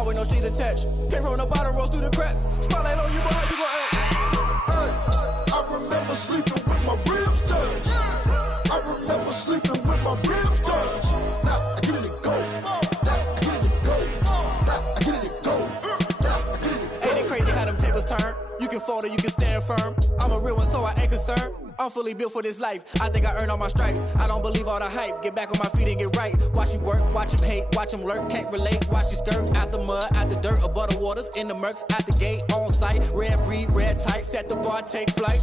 always no strings attached. Came from the bottom, rose through the cracks. Spotlight on you, but how you gon' act? Hey, I remember sleeping with my ribs touched. I remember sleeping with my ribs touched. Now I get it and go. Now I get it and go. Now I get it and go. Now I get it and go. Ain't it crazy how them tables turn? You can fold or you can stand firm. I'm a real one, so I ain't concerned. I'm fully built for this life. I think I earned all my stripes. I don't believe all the hype. Get back on my feet and get right. Watch you work, watch him hate, watch him lurk. Can't relate, watch you skirt. Out the mud, out the dirt, above the waters, in the murks, out the gate, on site. Red breed, red tight, set the bar, take flight.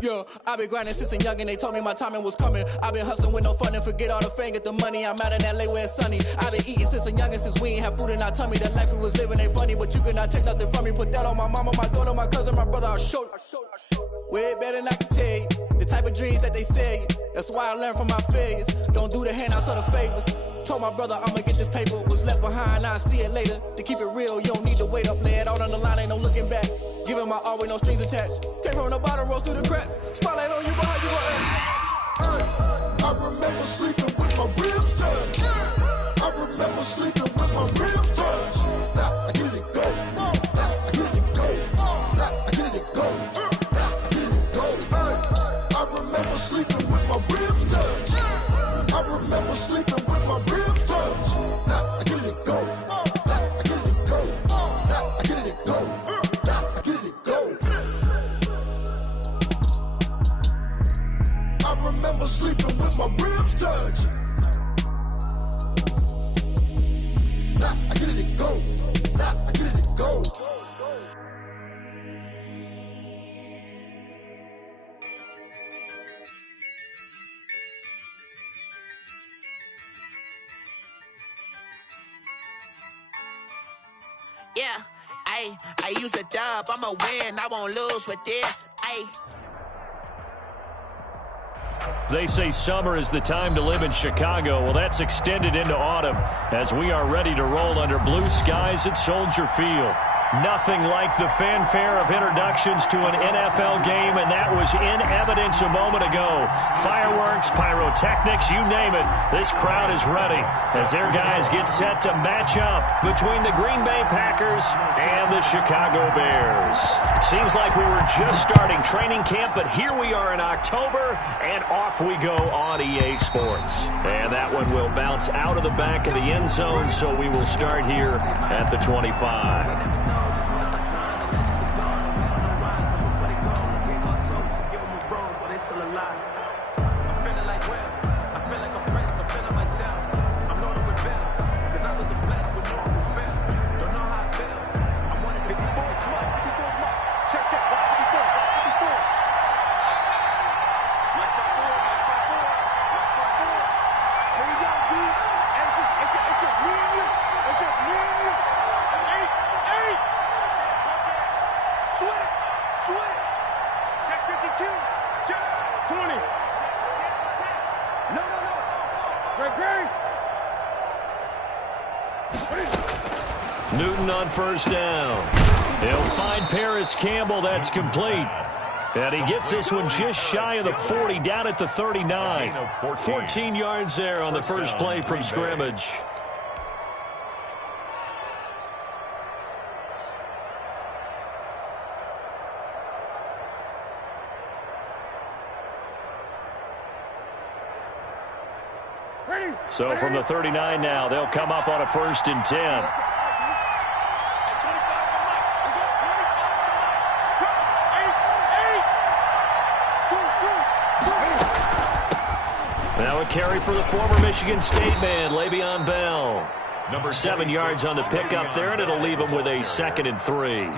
Yeah, I been grinding since a youngin', they told me my timing was coming. I been hustling with no fun and forget all the fame, get the money. I'm out in LA where it's sunny. I been eating since a youngin', since we ain't have food in our tummy. The life we was living ain't funny, but you cannot take nothing from me. Put that on my mama, my daughter, my cousin, my brother, I'll show you. Way better than I can tell you. The type of dreams that they sell you. That's why I learned from my failures. Don't do the handouts or the favors. Told my brother I'ma get this paper. Was left behind, I'll see it later. To keep it real, you don't need to wait up. Lay it out on the line, ain't no looking back. Giving my all with no strings attached. Came from the bottom, rose through the cracks. Spotlight on you, but how you gon' act? Hey, I remember sleeping with my ribs touched. I remember sleeping with my ribs touched. Now I get it and go. Now I get it and go. Now I get it and go. Now I get it and go. Hey, I remember sleeping with my ribs touched. I remember sleeping with my ribs touched. Now I get it and go. Now I get it and go. Now I get it and go. Now I get it and go. I remember sleeping with my ribs touched. Now I get it and go. Now I get it and go. Yeah, I use a dub, I'ma win, I won't lose with this, They say summer is the time to live in Chicago. Well, that's extended into autumn as we are ready to roll under blue skies at Soldier Field. Nothing like the fanfare of introductions to an NFL game, and that was in evidence a moment ago. Fireworks, pyrotechnics, you name it. This crowd is ready as their guys get set to match up between the Green Bay Packers and the Chicago Bears. Seems like we were just starting training camp, but here we are in October, and off we go on EA Sports. And that one will bounce out of the back of the end zone, so we will start here at the 25. Newton on first down. He'll find Paris Campbell. That's complete. And he gets this one just shy of the 40, down at the 39. 14 yards there on the first play from scrimmage. So from the 39 now, they'll come up on a 1st and 10. Now a carry for the former Michigan State man, Le'Veon Bell. 7 yards on the pickup there, and it'll leave him with a 2nd and 3.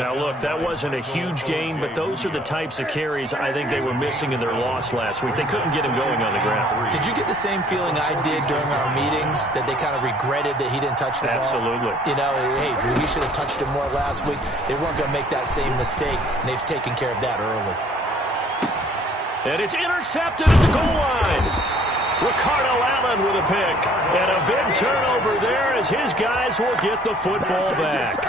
Now, look, that wasn't a huge gain, but those are the types of carries I think they were missing in their loss last week. They couldn't get him going on the ground. Did you get the same feeling I did during our meetings, that they kind of regretted that he didn't touch the ball? Absolutely. You know, hey, we should have touched him more last week. They weren't going to make that same mistake, and they've taken care of that early. And it's intercepted at the goal line. Ricardo Allen with a pick. And a big turnover there as his guys will get the football back.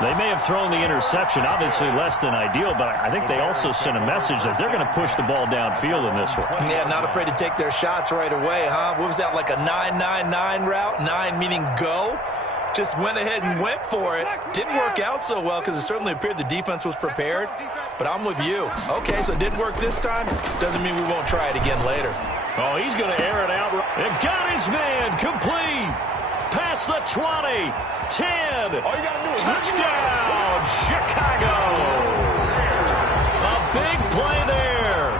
They may have thrown the interception, obviously less than ideal, but I think they also sent a message that they're going to push the ball downfield in this one. Yeah, not afraid to take their shots right away, huh? What was that, like a 9-9-9 route? 9 meaning go? just went ahead and went for it. Didn't work out so well because it certainly appeared the defense was prepared. But I'm with you. Okay, so it didn't work this time. Doesn't mean we won't try it again later. Oh, he's going to air it out. And got his man complete. Past the 20. 10. Touchdown, Chicago. A big play there.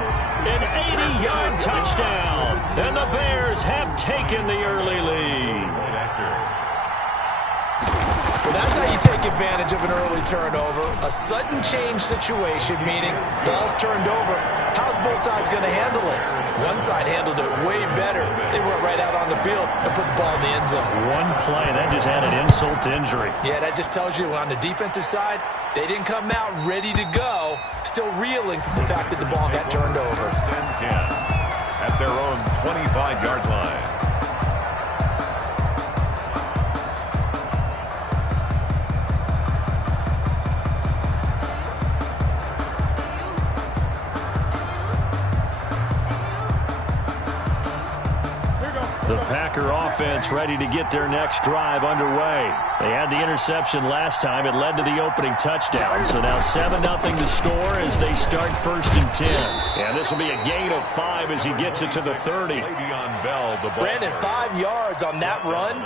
An 80-yard touchdown. And the Bears have taken the early lead. Well, that's how you take advantage of an early turnover. A sudden change situation, meaning ball's turned over. How's both sides going to handle it? One side handled it way better. They went right out on the field and put the ball in the end zone. One play, that just added insult to injury. Yeah, that just tells you on the defensive side, they didn't come out ready to go, still reeling from the fact that the ball got turned over. 10 at their own 25-yard line. The Packer offense ready to get their next drive underway. They had the interception last time. It led to the opening touchdown. So now 7-0 the score as they start 1st and 10. And this will be a gain of 5 as he gets it to the 30. Brandon, 5 yards on that run.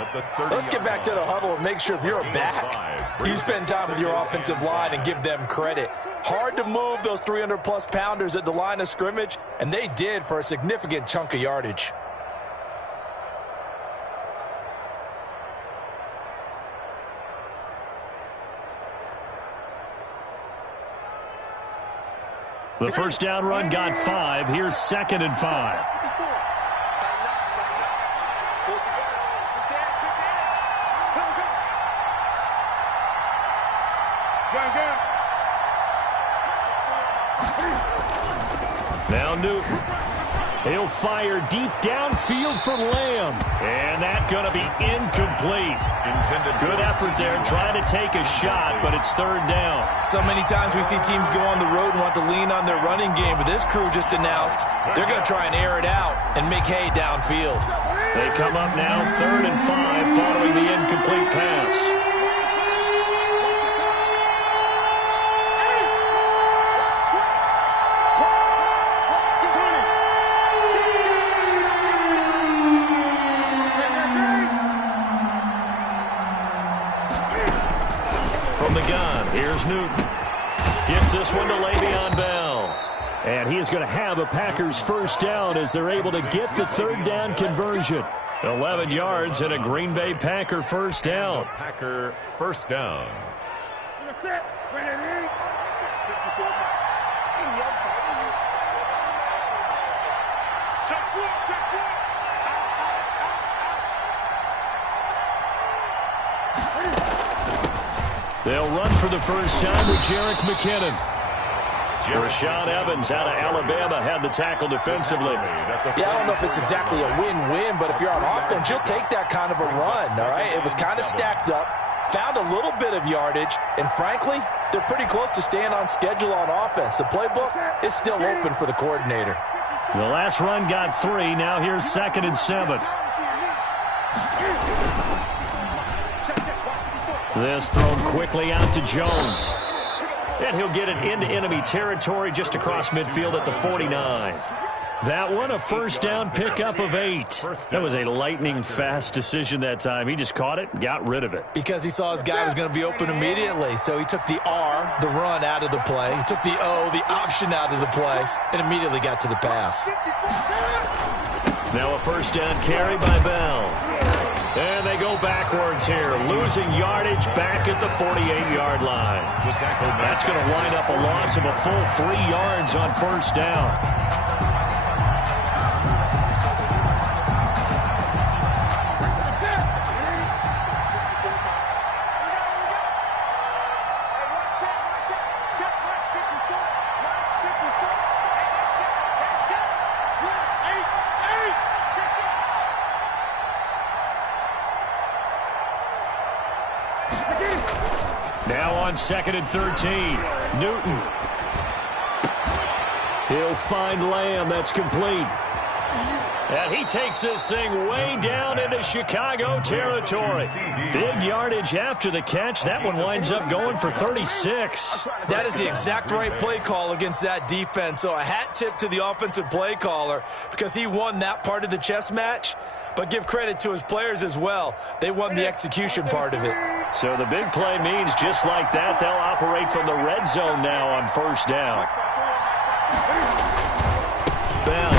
Let's get back to the huddle and make sure if you're a back, you spend time with your offensive line and give them credit. Hard to move those 300-plus pounders at the line of scrimmage, and they did for a significant chunk of yardage. The first down run got 5. Here's 2nd and 5. Now Newton. He'll fire deep downfield for Lamb. And that's going to be incomplete. Good effort there trying to take a shot, but it's 3rd down. So many times we see teams go on the road and want to lean on their running game, but this crew just announced they're going to try and air it out and make hay downfield. They come up now 3rd and 5 following the incomplete pass. Here's Newton. Gets this one to Le'Veon Bell. And he is going to have a Packers first down as they're able to get the 3rd down conversion. 11 yards and a Green Bay Packer first down. Packer first down. They'll run for the first time with Jerick McKinnon. Rashaan Evans out of Alabama had the tackle defensively. Yeah, I don't know if it's exactly a win-win, but if you're on offense, you'll take that kind of a run, all right? It was kind of stacked up, found a little bit of yardage, and frankly, they're pretty close to staying on schedule on offense. The playbook is still open for the coordinator. The last run got 3. Now here's 2nd and 7. This thrown quickly out to Jones. And he'll get it into enemy territory just across midfield at the 49. That one, a first down pickup of 8. That was a lightning-fast decision that time. He just caught it and got rid of it. Because he saw his guy was going to be open immediately. So he took the R, the run, out of the play. He took the O, the option, out of the play, and immediately got to the pass. Now a first down carry by Bell. And they go backwards here, losing yardage back at the 48-yard line. That's going to wind up a loss of a full 3 yards on first down. Now on 2nd and 13. Newton. He'll find Lamb. That's complete. And he takes this thing way down into Chicago territory. Big yardage after the catch. That one winds up going for 36. That is the exact right play call against that defense. So a hat tip to the offensive play caller because he won that part of the chess match. But give credit to his players as well. They won the execution part of it. So the big play means just like that, they'll operate from the red zone now on first down. Bell.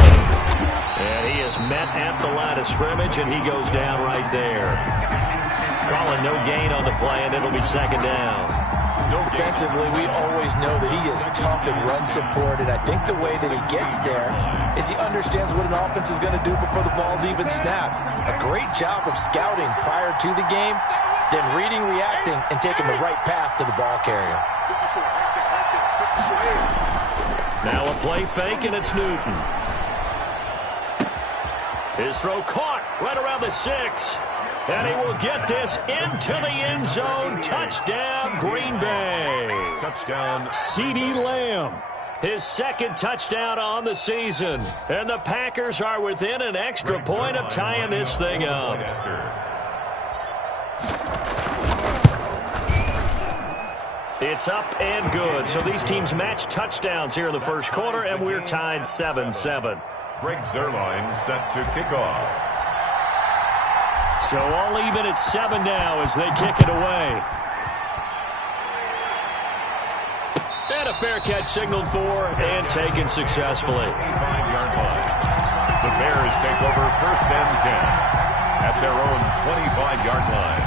And he is met at the line of scrimmage, and he goes down right there. Calling no gain on the play, and it'll be second down. Defensively, we always know that he is tough and run support, and I think the way that he gets there is he understands what an offense is going to do before the ball's even snapped. A great job of scouting prior to the game, then reading, reacting, and taking the right path to the ball carrier. Now a play fake, and it's Newton. His throw caught right around the 6. And he will get this into the end zone. Touchdown, Green Bay. Touchdown, CeeDee Lamb. His second touchdown on the season. And the Packers are within an extra point of tying this thing up. It's up and good. So these teams match touchdowns here in the first quarter, and we're tied 7-7. Greg Zuerlein set to kick off. So all even at 7 now as they kick it away. And a fair catch signaled for and taken successfully. 25-yard line. The Bears take over first and 10 at their own 25-yard line.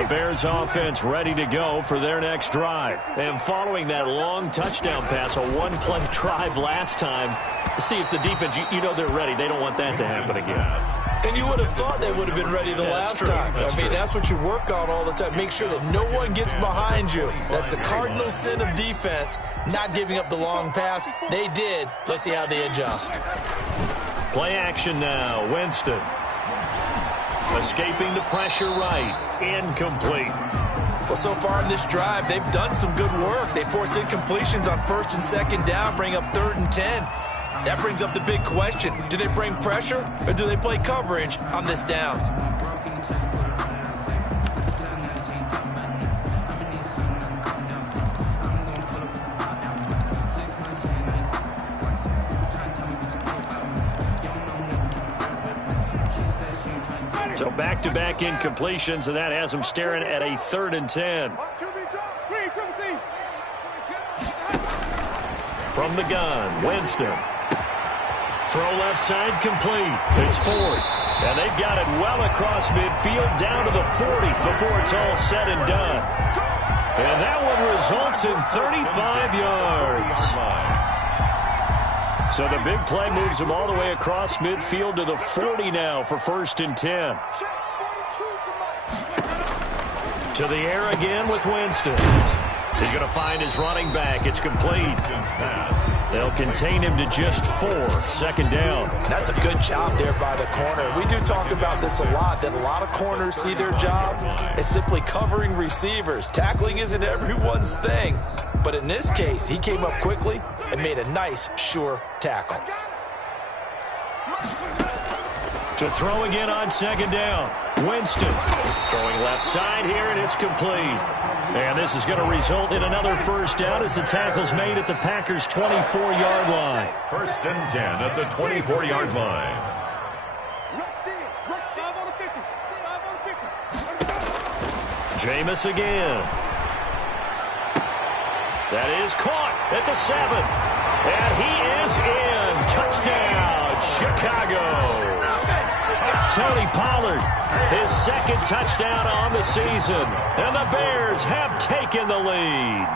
The Bears offense ready to go for their next drive. And following that long touchdown pass, a one-play drive last time, see if the defense, you know they're ready. They don't want that to happen again. And you would have thought they would have been ready the last time. That's what you work on all the time. Make sure that no one gets behind you. That's the cardinal sin of defense, not giving up the long pass. They did. Let's see how they adjust. Play action now. Winston. Escaping the pressure right. Incomplete. Well, so far in this drive, they've done some good work. They force incompletions on first and second down, bring up 3rd and 10. That brings up the big question. Do they bring pressure or do they play coverage on this down? So back-to-back incompletions, and that has them staring at a 3rd and 10. From the gun, Winston. Throw left side complete. It's Ford. And they've got it well across midfield down to the 40 before it's all said and done. And that one results in 35 yards. So the big play moves them all the way across midfield to the 40 now for 1st and 10. To the air again with Winston. He's going to find his running back. It's complete. They'll contain him to just 4. 2nd down. That's a good job there by the corner. We do talk about this a lot, that a lot of corners see their job as simply covering receivers. Tackling isn't everyone's thing. But in this case, he came up quickly and made a nice, sure tackle. To throw again on 2nd down. Winston throwing left side here, and it's complete. And this is going to result in another 1st down as the tackle's made at the Packers' 24-yard line. 1st and 10 at the 24-yard line. Jameis again. That is caught at the 7. And he is in. Touchdown, Chicago. Tony Pollard, his 2nd touchdown on the season. And the Bears have taken the lead.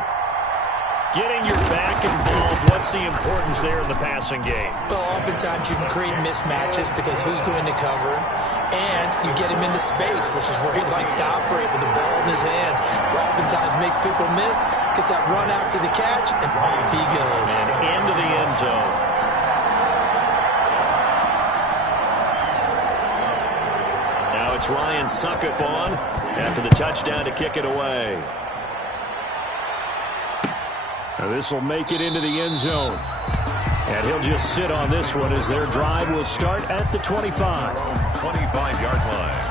Getting your back involved, what's the importance there in the passing game? Well, oftentimes you can create mismatches because who's going to cover him? And you get him into space, which is where he likes to operate with the ball in his hands. It oftentimes makes people miss, gets that run after the catch, and off he goes. And into the end zone. Now it's Ryan Suckup on after the touchdown to kick it away. Now this will make it into the end zone. And he'll just sit on this one as their drive will start at the 25. 25-yard line.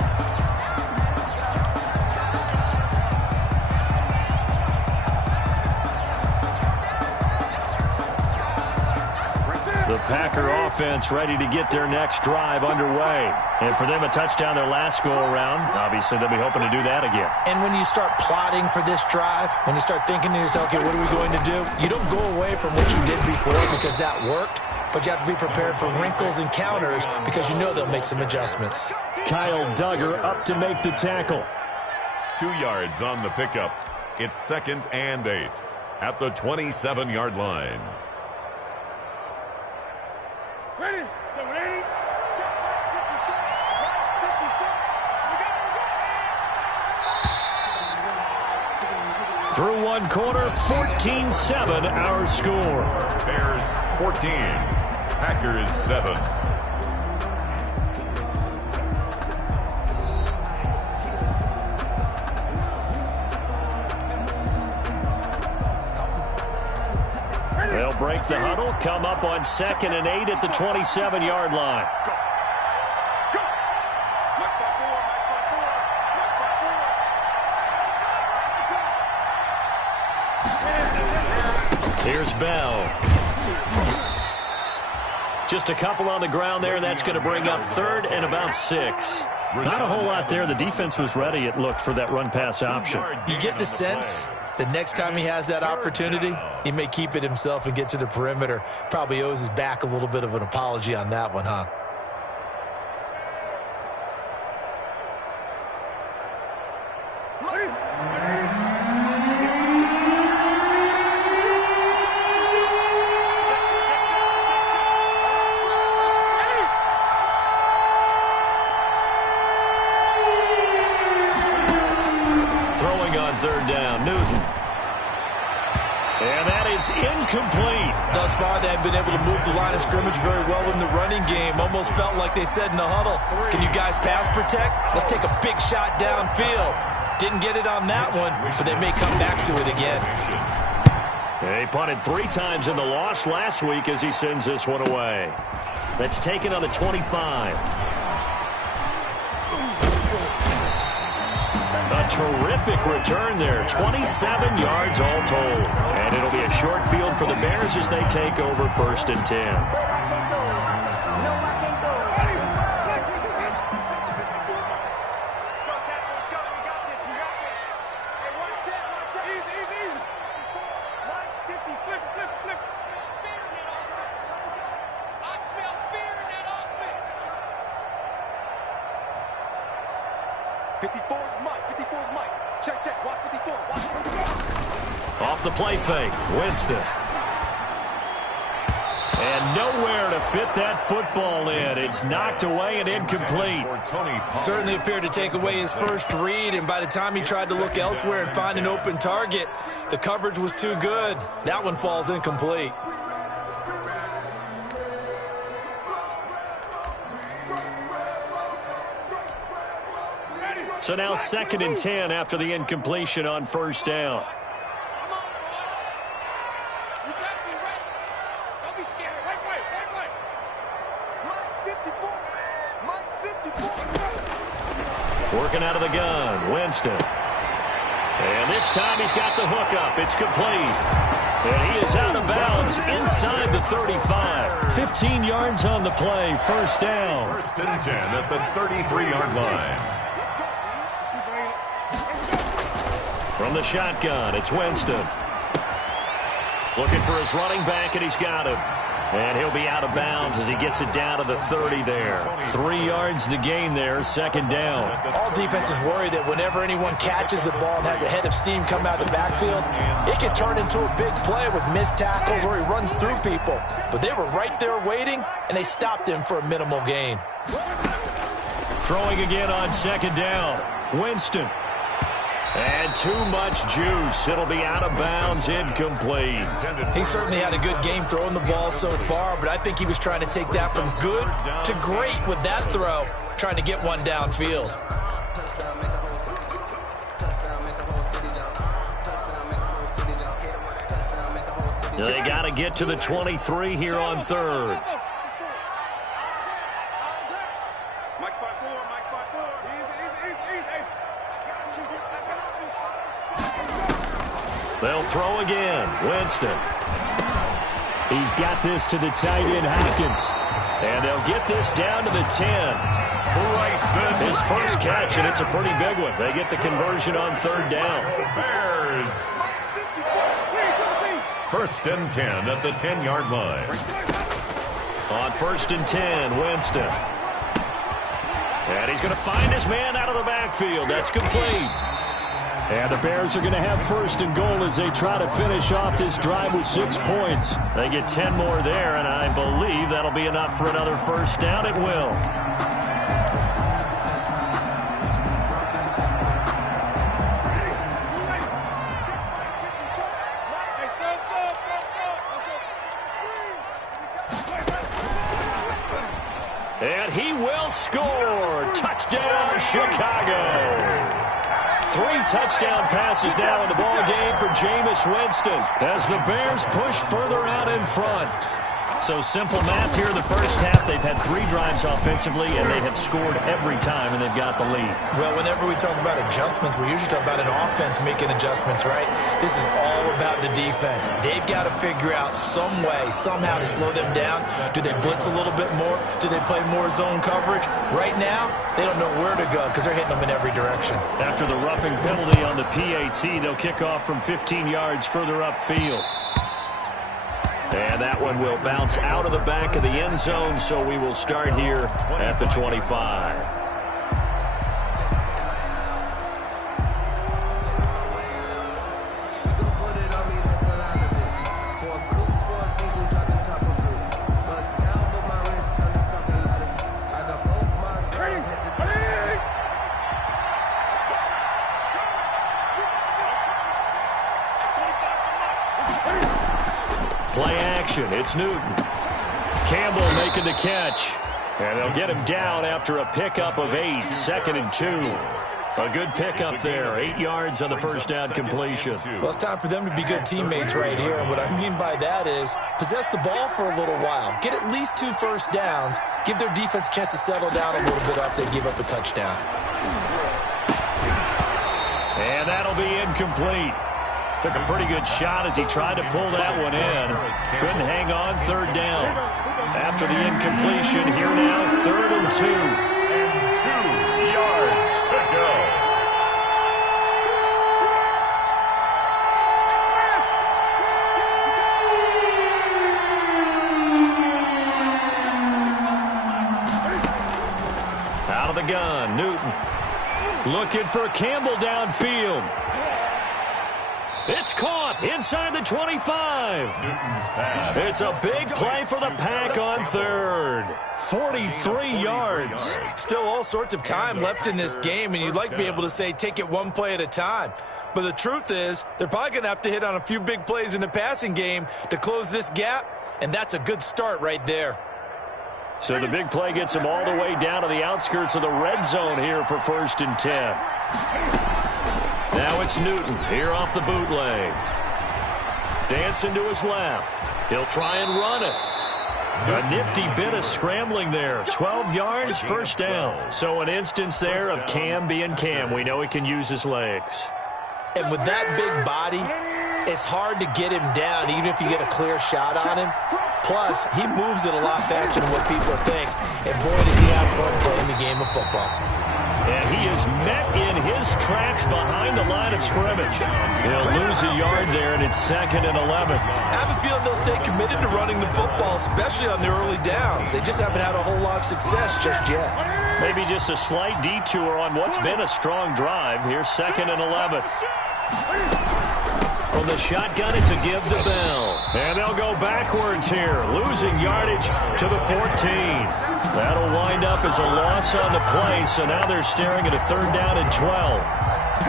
The Packer offense ready to get their next drive underway. And for them, a touchdown their last go-around. Obviously, they'll be hoping to do that again. And when you start plotting for this drive, when you start thinking to yourself, okay, what are we going to do? You don't go away from what you did before because that worked, but you have to be prepared for wrinkles and counters because you know they'll make some adjustments. Kyle Duggar up to make the tackle. 2 yards on the pickup. It's 2nd and 8 at the 27-yard line. Ready? 780. Through one quarter, 14-7 our score. Bears 14, Packers 7. They'll break the huddle, come up on 2nd and 8 at the 27-yard line. Here's Bell. Just a couple on the ground there, and that's going to bring up 3rd and about 6. Not a whole lot there. The defense was ready, it looked, for that run-pass option. You get the sense the next time he has that opportunity, he may keep it himself and get to the perimeter. Probably owes his back a little bit of an apology on that one, huh? Incomplete. Thus far, they have been able to move the line of scrimmage very well in the running game. Almost felt like they said in the huddle, can you guys pass protect? Let's take a big shot downfield. Didn't get it on that one, but they may come back to it again. He punted 3 times in the loss last week as he sends this one away. That's taken on the 25. A terrific return there. 27 yards all told. And it'll be a short field for the Bears as they take over 1st and 10. Off the play fake, Winston. And nowhere to fit that football in. It's knocked away and incomplete. Certainly appeared to take away his first read, and by the time he tried to look elsewhere and find an open target, the coverage was too good. That one falls incomplete. So now 2nd and 10 after the incompletion on 1st down. Working out of the gun, Winston. And this time he's got the hook up. It's complete. And he is out of bounds inside the 35. 15 yards on the play, 1st down. 1st and 10 at the 33-yard line. From the shotgun, it's Winston. Looking for his running back, and he's got him. And he'll be out of bounds as he gets it down to the 30 there. 3 yards the gain there, 2nd down. All defenses worry that whenever anyone catches the ball and has a head of steam come out of the backfield, it can turn into a big play with missed tackles or he runs through people. But they were right there waiting, and they stopped him for a minimal gain. Throwing again on 2nd down. Winston. And too much juice. It'll be out of bounds, incomplete. He certainly had a good game throwing the ball so far, but I think he was trying to take that from good to great with that throw, trying to get one downfield. They got to get to the 23 here on third. They'll throw again. Winston. He's got this to the tight end, Hopkins. And they'll get this down to the 10. His first catch, and it's a pretty big one. They get the conversion on third down. Bears. First and 10 at the 10-yard line. On first and 10, Winston. And he's going to find his man out of the backfield. That's complete. And the Bears are going to have first and goal as they try to finish off this drive with 6 points. They get 10 more there, and I believe that'll be enough for another first down. It will. And he will score. Touchdown, Chicago. 3 touchdown passes now in the ball game for Jameis Winston as the Bears push further out in front. So simple math here in the first half. They've had 3 drives offensively, and they have scored every time, and they've got the lead. Well, whenever we talk about adjustments, we usually talk about an offense making adjustments, right? This is all about the defense. They've got to figure out some way, somehow to slow them down. Do they blitz a little bit more? Do they play more zone coverage? Right now, they don't know where to go because they're hitting them in every direction. After the roughing penalty on the PAT, they'll kick off from 15 yards further upfield. And that one will bounce out of the back of the end zone, so we will start here at the 25. Play action. It's Newton. Campbell making the catch. And they'll get him down after a pickup of 8. 2nd and 2. A good pickup there. 8 yards on the first down completion. Well, it's time for them to be good teammates right here. And what I mean by that is possess the ball for a little while. Get at least 2 first downs. Give their defense a chance to settle down a little bit after they give up a touchdown. And that'll be incomplete. Took a pretty good shot as he tried to pull that one in. Couldn't hang on, third down. After the incompletion, here now, 3rd and 2. And 2 yards to go. Out of the gun, Newton. Looking for Campbell downfield. It's caught inside the 25. It's a big play for the Pack on third. 43 yards. Still all sorts of time left in this game, and you'd like to be able to say take it one play at a time. But the truth is, they're probably going to have to hit on a few big plays in the passing game to close this gap, and that's a good start right there. So the big play gets them all the way down to the outskirts of the red zone here for 1st and 10. Now it's Newton here off the bootleg. Dancing to his left. He'll try and run it. A nifty bit of scrambling there. 12 yards, first down. So an instance there of Cam being Cam. We know he can use his legs. And with that big body, it's hard to get him down even if you get a clear shot on him. Plus, he moves it a lot faster than what people think. And boy, does he have fun playing the game of football. And he is met in his tracks behind the line of scrimmage. He'll lose a yard there, and it's 2nd and 11. I have a feeling they'll stay committed to running the football, especially on the early downs. They just haven't had a whole lot of success just yet. Maybe just a slight detour on what's been a strong drive. Here's 2nd and 11. From the shotgun, it's a give to Bell. And they'll go backwards here, losing yardage to the 14. That'll wind up as a loss on the play, so now they're staring at a 3rd down and 12.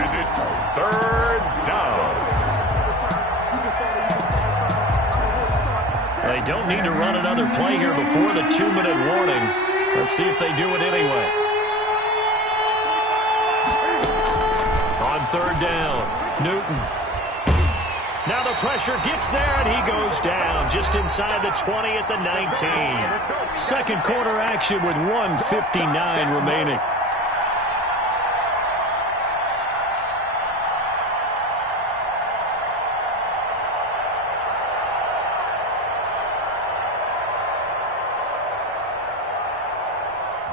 And it's 3rd down. They don't need to run another play here before the 2-minute warning. Let's see if they do it anyway. On 3rd down, Newton. Now the pressure gets there, and he goes down just inside the 20 at the 19. Second quarter action with 1:59 remaining.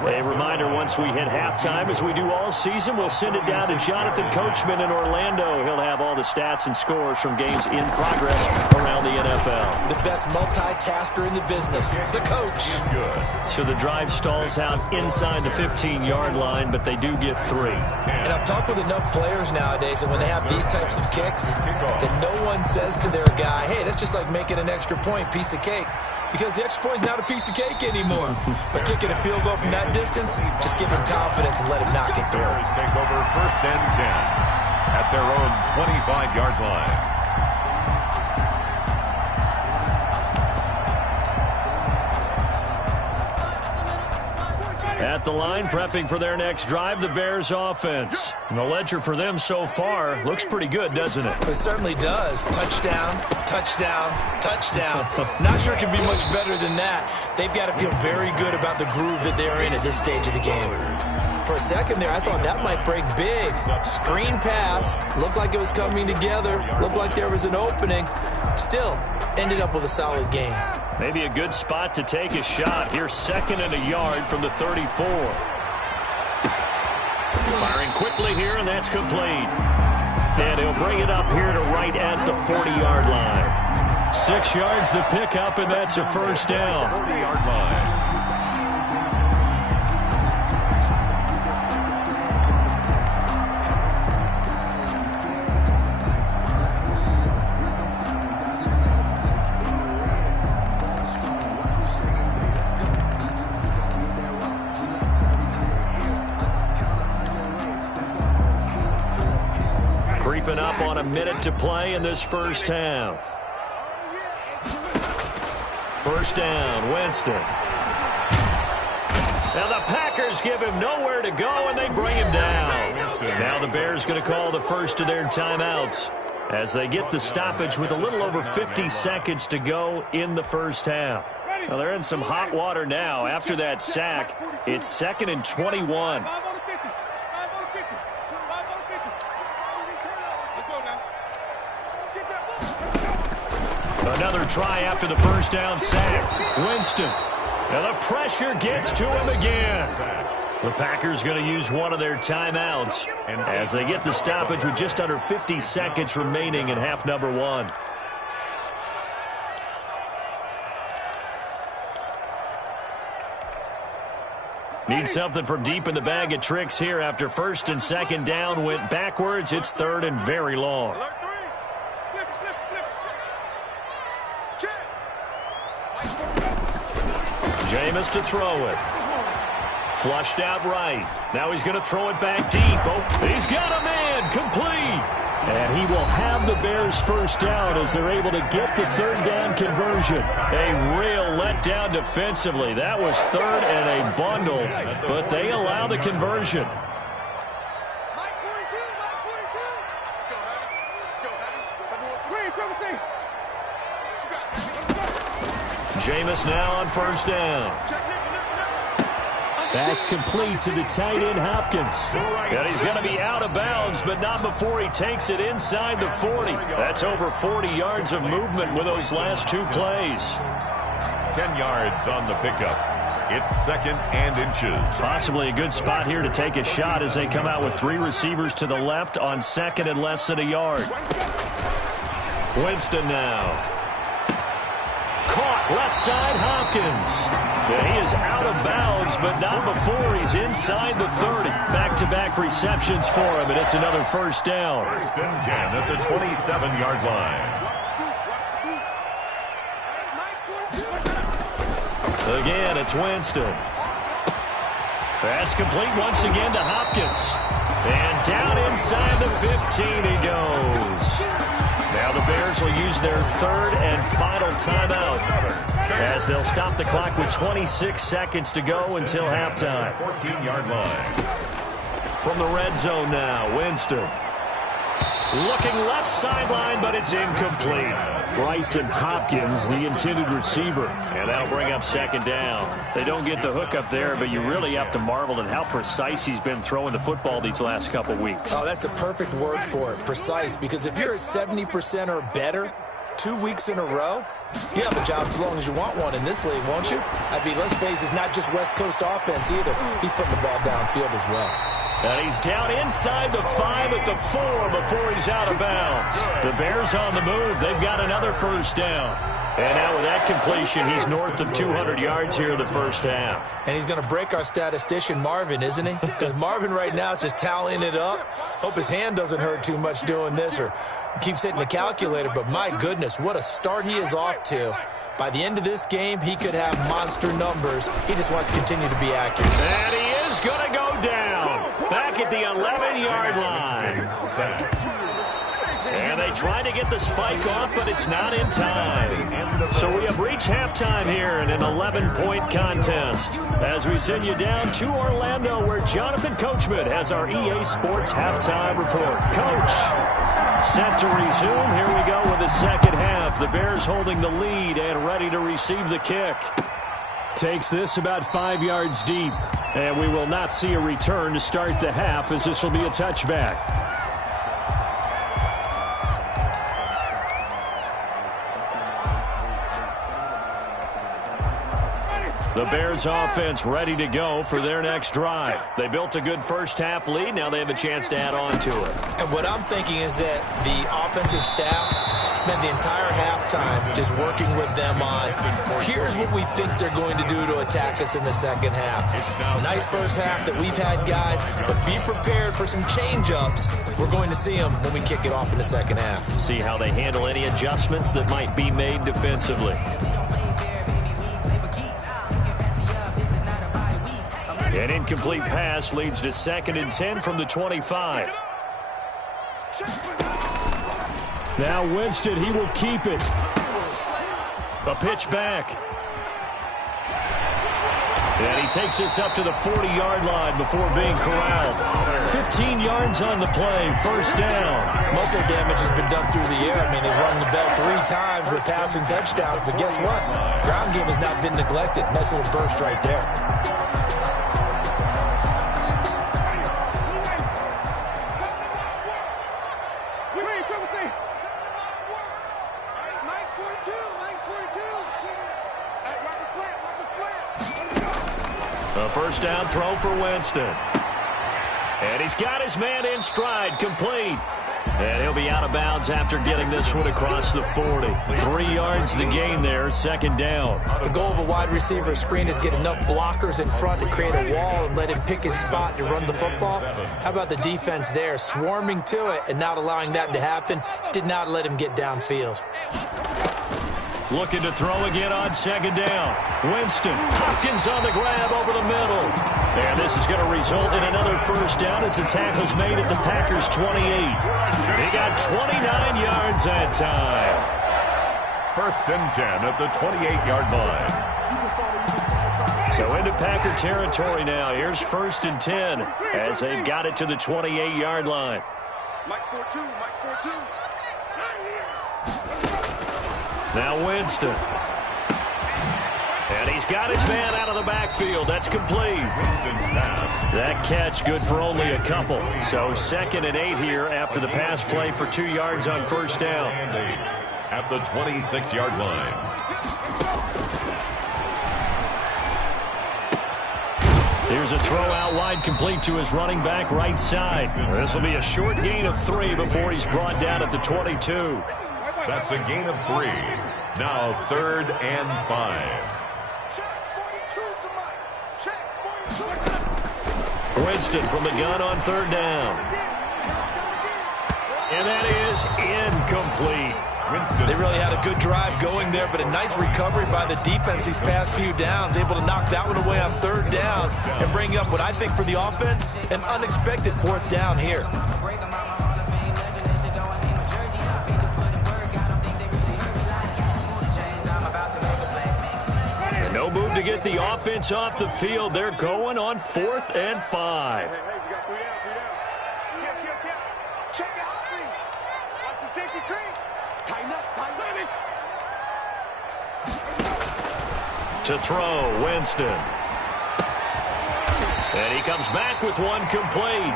A reminder, once we hit halftime, as we do all season, we'll send it down to Jonathan Coachman in Orlando. He'll have all the stats and scores from games in progress around the NFL. The best multitasker in the business, the coach. So the drive stalls out inside the 15-yard line, but they do get 3. And I've talked with enough players nowadays that when they have these types of kicks, that no one says to their guy, hey, that's just like making an extra point, piece of cake. Because the extra point is not a piece of cake anymore. But kicking a field goal from that distance, just give him confidence and let him knock it through. Bears take over 1st and 10 at their own 25-yard line. At the line, prepping for their next drive, the Bears offense. And the ledger for them so far looks pretty good, doesn't it? It certainly does. Touchdown, touchdown, touchdown. Not sure it can be much better than that. They've got to feel very good about the groove that they're in at this stage of the game. For a second there, I thought that might break big. Screen pass, looked like it was coming together, looked like there was an opening. Still, ended up with a solid game. Maybe a good spot to take a shot. Here's 2nd and a yard from the 34. Firing quickly here, and that's complete. And he'll bring it up here to right at the 40-yard line. 6 yards the pickup, and that's a first down. 40-yard line. Creeping up on a minute to play in this first half. First down, Winston. Now the Packers give him nowhere to go, and they bring him down. Now the Bears going to call the first of their timeouts as they get the stoppage with a little over 50 seconds to go in the first half. Well, they're in some hot water now. After that sack, it's 2nd and 21. Another try after the first down sack. Winston. And the pressure gets to him again. The Packers going to use one of their timeouts as they get the stoppage with just under 50 seconds remaining in half number 1. Need something from deep in the bag of tricks here after 1st and 2nd down went backwards. It's 3rd and very long. Jameis to throw it. Flushed out right. Now he's going to throw it back deep. Oh, he's got a man. Complete. And he will have the Bears first down as they're able to get the 3rd down conversion. A real letdown defensively. That was 3rd and a bundle, but they allow the conversion. Jameis now on first down. That's complete to the tight end, Hopkins. And he's going to be out of bounds, but not before he takes it inside the 40. That's over 40 yards of movement with those last 2 plays. 10 yards on the pickup. It's 2nd and inches. Possibly a good spot here to take a shot as they come out with 3 receivers to the left on 2nd and less than a yard. Winston now. Caught left side, Hopkins. Yeah, he is out of bounds, but not before he's inside the 30. Back-to-back receptions for him, and it's another first down. 1st and 10 at the 27-yard line. Again, it's Winston. That's complete once again to Hopkins. And down inside the 15 he goes. Now the Bears will use their 3rd and final timeout as they'll stop the clock with 26 seconds to go until halftime. 14-yard line. From the red zone now, Winston. Looking left sideline, but it's incomplete. Bryson Hopkins, the intended receiver. And that'll bring up second down. They don't get the hook up there, but you really have to marvel at how precise he's been throwing the football these last couple weeks. Oh, that's a perfect word for it, precise. Because if you're at 70% or better 2 weeks in a row, you have a job as long as you want one in this league, won't you? I mean, let's face it, it's not just West Coast offense either. He's putting the ball downfield as well. And he's down inside the 5 at the 4 before he's out of bounds. The Bears on the move. They've got another first down. And now with that completion, he's north of 200 yards here in the first half. And he's going to break our statistician, Marvin, isn't he? Because Marvin right now is just tallying it up. Hope his hand doesn't hurt too much doing this or keeps hitting the calculator. But my goodness, what a start he is off to. By the end of this game, he could have monster numbers. He just wants to continue to be accurate. And he is going to go down. Back at the 11-yard line. And they try to get the spike off, but it's not in time. So we have reached halftime here in an 11-point contest. As we send you down to Orlando, where Jonathan Coachman has our EA Sports halftime report. Coach, set to resume. Here we go with the second half. The Bears holding the lead and ready to receive the kick. Takes this about 5 yards deep. And we will not see a return to start the half, as this will be a touchback. The Bears offense ready to go for their next drive. They built a good first half lead. Now they have a chance to add on to it. And what I'm thinking is that the offensive staff spent the entire halftime just working with them on, here's what we think they're going to do to attack us in the second half. Nice first half that we've had, guys, but be prepared for some change-ups. We're going to see them when we kick it off in the second half. See how they handle any adjustments that might be made defensively. An incomplete pass leads to 2nd and 10 from the 25. Now Winston, he will keep it. A pitch back. And he takes us up to the 40-yard line before being corralled. 15 yards on the play, first down. Most of the damage has been done through the air. I mean, they've rung the bell 3 times with passing touchdowns, but guess what? Ground game has not been neglected. Nice little burst right there. A first down throw for Winston. And he's got his man in stride, complete. And he'll be out of bounds after getting this one across the 40. 3 yards the gain there, second down. The goal of a wide receiver screen is get enough blockers in front to create a wall and let him pick his spot to run the football. How about the defense there, swarming to it and not allowing that to happen? Did not let him get downfield. Looking to throw again on second down. Winston, Hopkins on the grab over the middle. And this is going to result in another first down as the tackle's made at the Packers' 28. He got 29 yards that time. 1st and 10 at the 28-yard line. So into Packer territory now. Here's 1st and 10 as they've got it to the 28-yard line. Now Winston. And he's got his man out of the backfield. That's complete. Winston's pass. That catch good for only a couple. So 2nd and 8 here after the pass play for 2 yards on first down. At the 26-yard line. Here's a throw out wide, complete to his running back right side. This will be a short gain of 3 before he's brought down at the 22. That's a gain of 3. Now 3rd and 5. Winston from the gun on 3rd down. And that is incomplete. Winston. They really had a good drive going there, but a nice recovery by the defense these past few downs, able to knock that one away on 3rd down and bring up what I think for the offense, an unexpected 4th down here. No move to get the offense off the field. They're going on 4th and 5. To throw, Winston. And he comes back with one complete.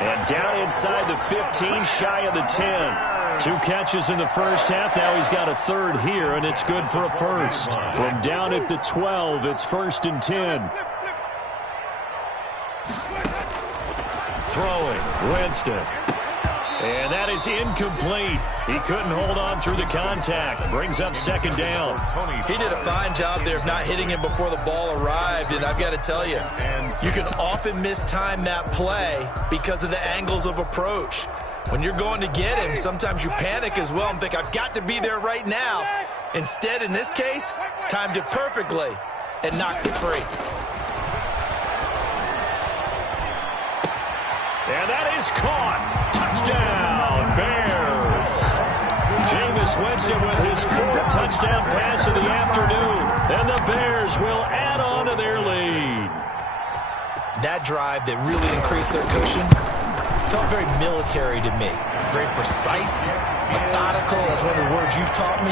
And down inside the 15, shy of the 10. 2 catches in the first half. Now he's got a third here, and it's good for a first. From down at the 12, it's 1st and 10. Throwing, Winston. And that is incomplete. He couldn't hold on through the contact. Brings up 2nd down. He did a fine job there of not hitting him before the ball arrived, and I've got to tell you, you can often mistime that play because of the angles of approach. When you're going to get him, sometimes you panic as well and think, I've got to be there right now. Instead, in this case, timed it perfectly and knocked it free. And that is caught. Touchdown, Bears. Jameis Winston with his 4th touchdown pass of the afternoon. And the Bears will add on to their lead. That drive that really increased their cushion felt very military to me. Very precise, methodical. That's one of the words you've taught me.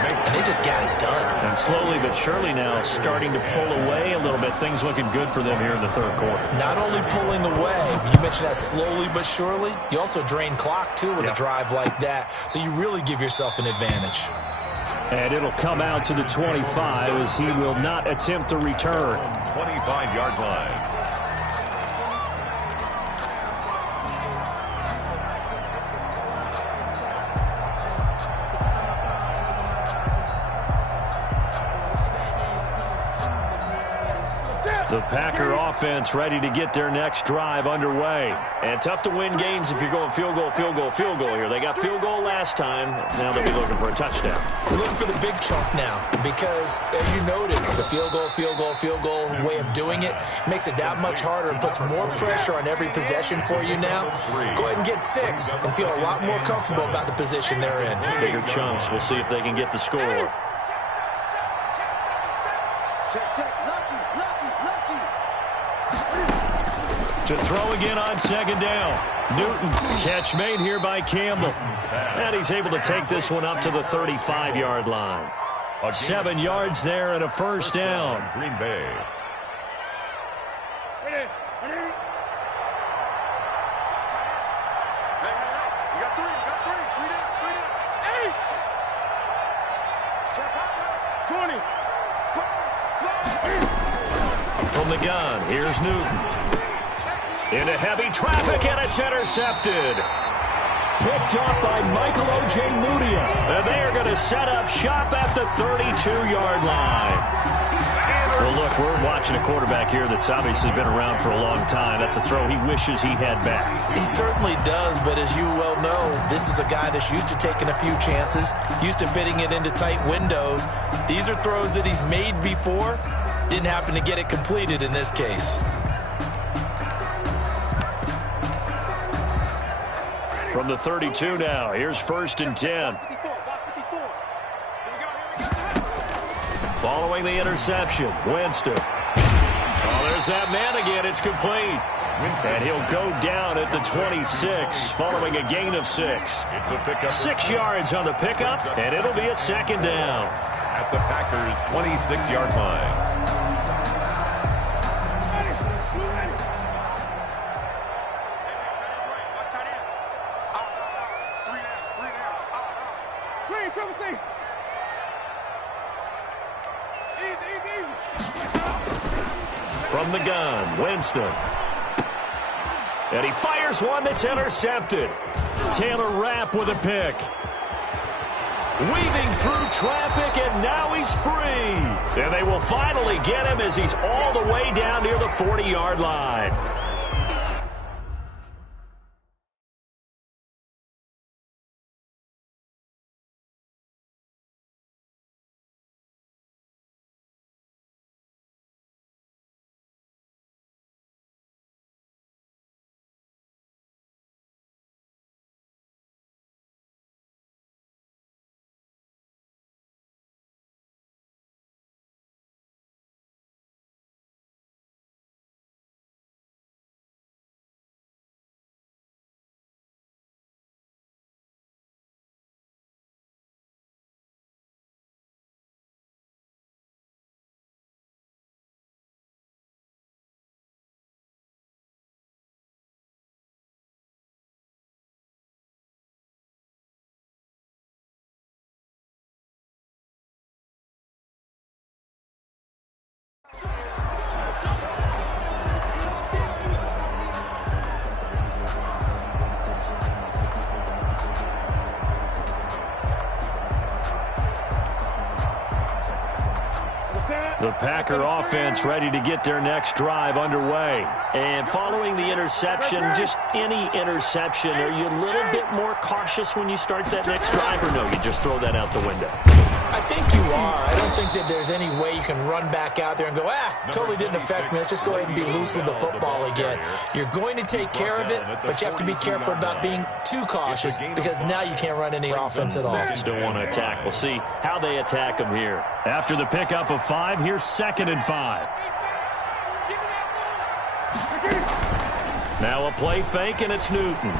And they just got it done. And slowly but surely now starting to pull away a little bit. Things looking good for them here in the 3rd quarter. Not only pulling away, but you mentioned that slowly but surely. You also drain clock, too, with a drive like that. So you really give yourself an advantage. And it'll come out to the 25 as he will not attempt to return. 25-yard line. The Packer offense ready to get their next drive underway. And tough to win games if you're going field goal, field goal, field goal here. They got field goal last time. Now they'll be looking for a touchdown. We're looking for the big chunk now because, as you noted, the field goal way of doing it makes it that much harder and puts more pressure on every possession for you now. Go ahead and get 6 and feel a lot more comfortable about the position they're in. Bigger chunks. We'll see if they can get the score. To throw again on 2nd down. Newton, catch made here by Campbell. And he's able to take this one up to the 35-yard line. 7 yards there and a 1st down. Green Bay. From the gun, here's Newton. Into heavy traffic, and it's intercepted. Picked up by Michael O.J. Mudia. And they are going to set up shop at the 32-yard line. Well, look, we're watching a quarterback here that's obviously been around for a long time. That's a throw he wishes he had back. He certainly does, but as you well know, this is a guy that's used to taking a few chances, used to fitting it into tight windows. These are throws that he's made before. Didn't happen to get it completed in this case. From the 32 now, here's 1st and 10. Following the interception, Winston. Oh, there's that man again. It's complete. And he'll go down at the 26 following a gain of 6. It's a pickup. 6 yards on the pickup, and it'll be a 2nd down. At the Packers' 26-yard line. From the gun, Winston. And he fires one that's intercepted. Taylor Rapp with a pick. Weaving through traffic, and now he's free. And they will finally get him as he's all the way down near the 40-yard line. The Packer offense ready to get their next drive underway. And following the interception, just any interception, are you a little bit more cautious when you start that next drive, or no, you just throw that out the window? I think you are. I don't think that there's any way you can run back out there and go, totally didn't affect me. Let's just go ahead and be loose with the football again. You're going to take care of it, but you have to be careful about being too cautious because now you can't run any offense at all. Still want to attack. We'll see how they attack them here. After the pickup of 5, here's 2nd and 5. Now a play fake, and it's Newton.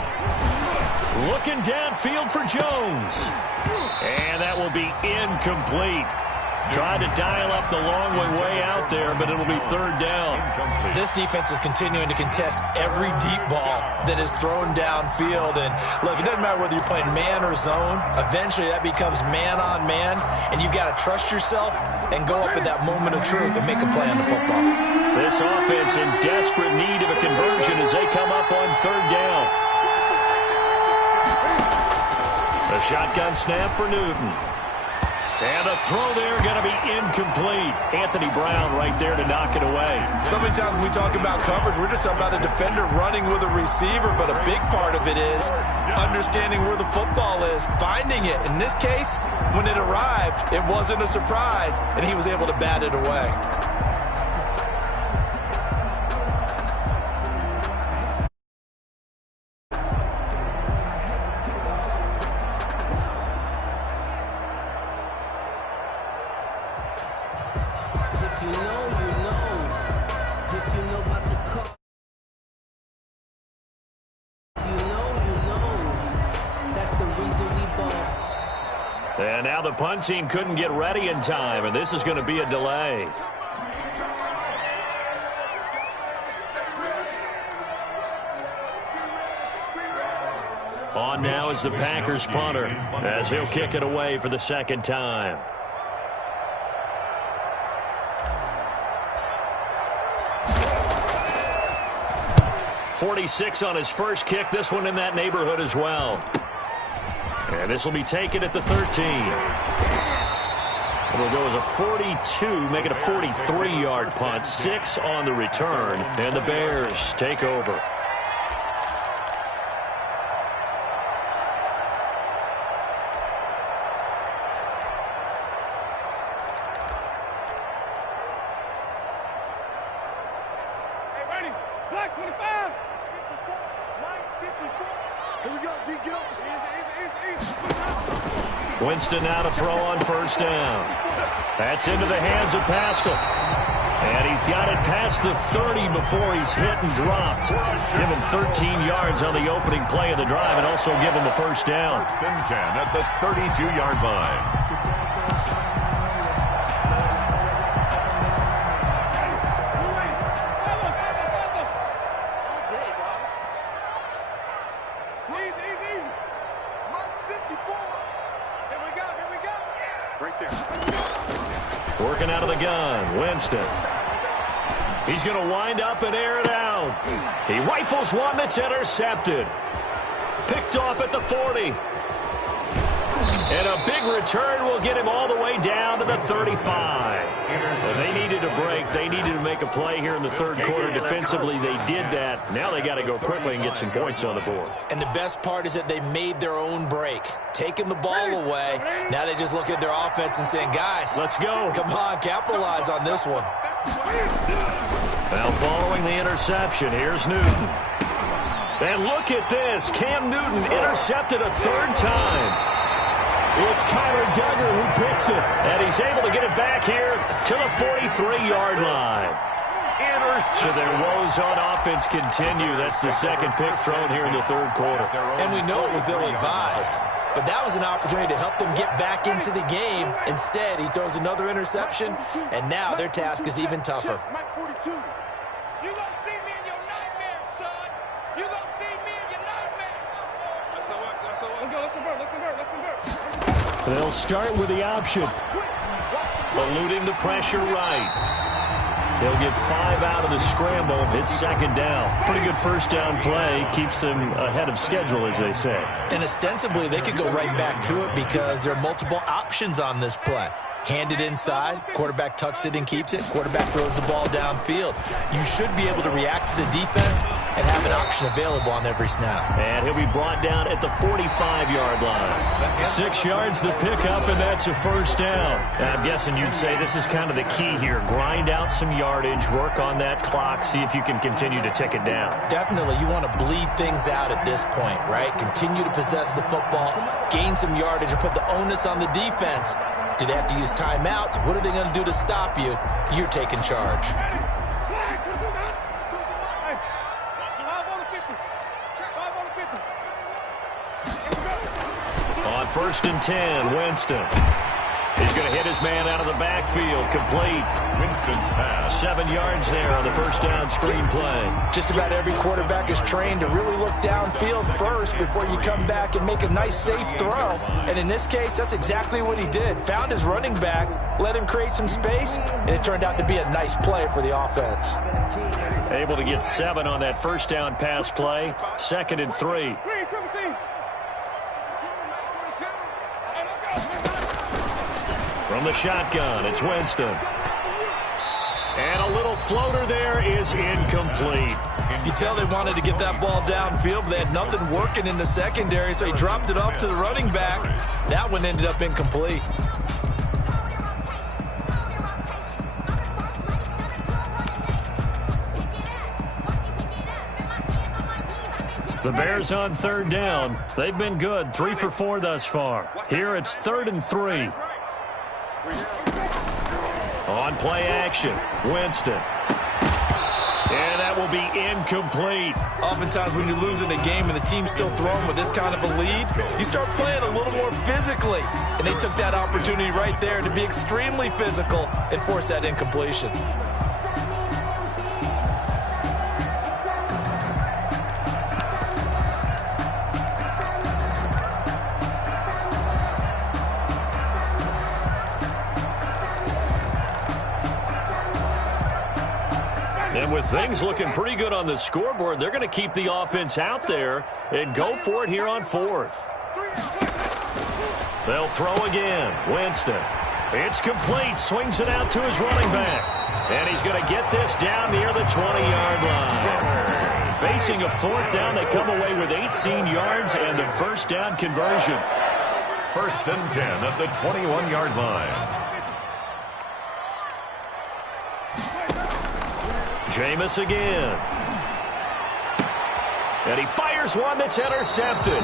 Looking downfield for Jones. And that will be incomplete. Tried to dial up the long way out there, but it'll be 3rd down. This defense is continuing to contest every deep ball that is thrown downfield. And, look, it doesn't matter whether you're playing man or zone. Eventually, that becomes man-on-man, and you've got to trust yourself and go up at that moment of truth and make a play on the football. This offense in desperate need of a conversion as they come up on 3rd down. A shotgun snap for Newton. And the throw there going to be incomplete. Anthony Brown right there to knock it away. So many times when we talk about coverage, we're just talking about a defender running with a receiver, but a big part of it is understanding where the football is, finding it. In this case, when it arrived, it wasn't a surprise, and he was able to bat it away. And now the punt team couldn't get ready in time, and this is going to be a delay. On now is the Packers punter as he'll kick it away for the 2nd time. .46 on his first kick. This one in that neighborhood as well. And this will be taken at the 13. It'll go as a 42, make it a 43-yard punt. 6 on the return, and the Bears take over. Winston now to throw on 1st down. That's into the hands of Pascal. And he's got it past the 30 before he's hit and dropped. Give him 13 yards on the opening play of the drive and also give him a 1st down. 1st and 10 at the 32-yard line. Working out of the gun, Winston. He's going to wind up and air it out. He rifles one that's intercepted. Picked off at the 40. And a big return will get him all the way down to the 35. Well, they needed a break. They needed to make a play here in the 3rd quarter. Defensively, they did that. Now they got to go quickly and get some points on the board. And the best part is that they made their own break. Taking the ball away. Now they just look at their offense and saying, guys, let's go. Come on, capitalize on this one. Now following the interception, here's Newton. And look at this. Cam Newton intercepted a 3rd time. It's Kyler Duggar who picks it, and he's able to get it back here to the 43-yard line. So their woes on offense continue. That's the 2nd pick thrown here in the 3rd quarter. And we know it was ill-advised, but that was an opportunity to help them get back into the game. Instead, he throws another interception, and now their task is even tougher. They'll start with the option. Eluding the pressure right. They'll get 5 out of the scramble. It's 2nd down. Pretty good 1st down play. Keeps them ahead of schedule, as they say. And ostensibly, they could go right back to it because there are multiple options on this play. Hand it inside. Quarterback tucks it and keeps it. Quarterback throws the ball downfield. You should be able to react to the defense and have an option available on every snap. And he'll be brought down at the 45-yard line. 6 yards the pickup, and that's a first down. I'm guessing you'd say this is kind of the key here. Grind out some yardage, work on that clock, see if you can continue to tick it down. Definitely. You want to bleed things out at this point, right? Continue to possess the football, gain some yardage, and put the onus on the defense. Do they have to use timeouts? What are they going to do to stop you? You're taking charge. On 1st and 10, Winston. He's going to hit his man out of the backfield. Complete. Winston's pass. 7 yards there on the first down screen play. Just about every quarterback is trained to really look downfield first before you come back and make a nice, safe throw. And in this case, that's exactly what he did. Found his running back, let him create some space, and it turned out to be a nice play for the offense. Able to get 7 on that first down pass play. 2nd and 3. From the shotgun, it's Winston. And a little floater there is incomplete. You can tell they wanted to get that ball downfield, but they had nothing working in the secondary, so he dropped it off to the running back. That one ended up incomplete. The Bears on 3rd down. They've been good, 3 for 4 thus far. Here it's 3rd and 3. On play action, Winston. And that will be incomplete. Oftentimes when you're losing a game and the team's still throwing with this kind of a lead, you start playing a little more physically. And they took that opportunity right there to be extremely physical and force that incompletion. And with things looking pretty good on the scoreboard, they're going to keep the offense out there and go for it here on 4th. They'll throw again. Winston. It's complete. Swings it out to his running back. And he's going to get this down near the 20-yard line. Facing a 4th down, they come away with 18 yards and the first down conversion. 1st and 10 at the 21-yard line. Jameis again. And he fires one that's intercepted.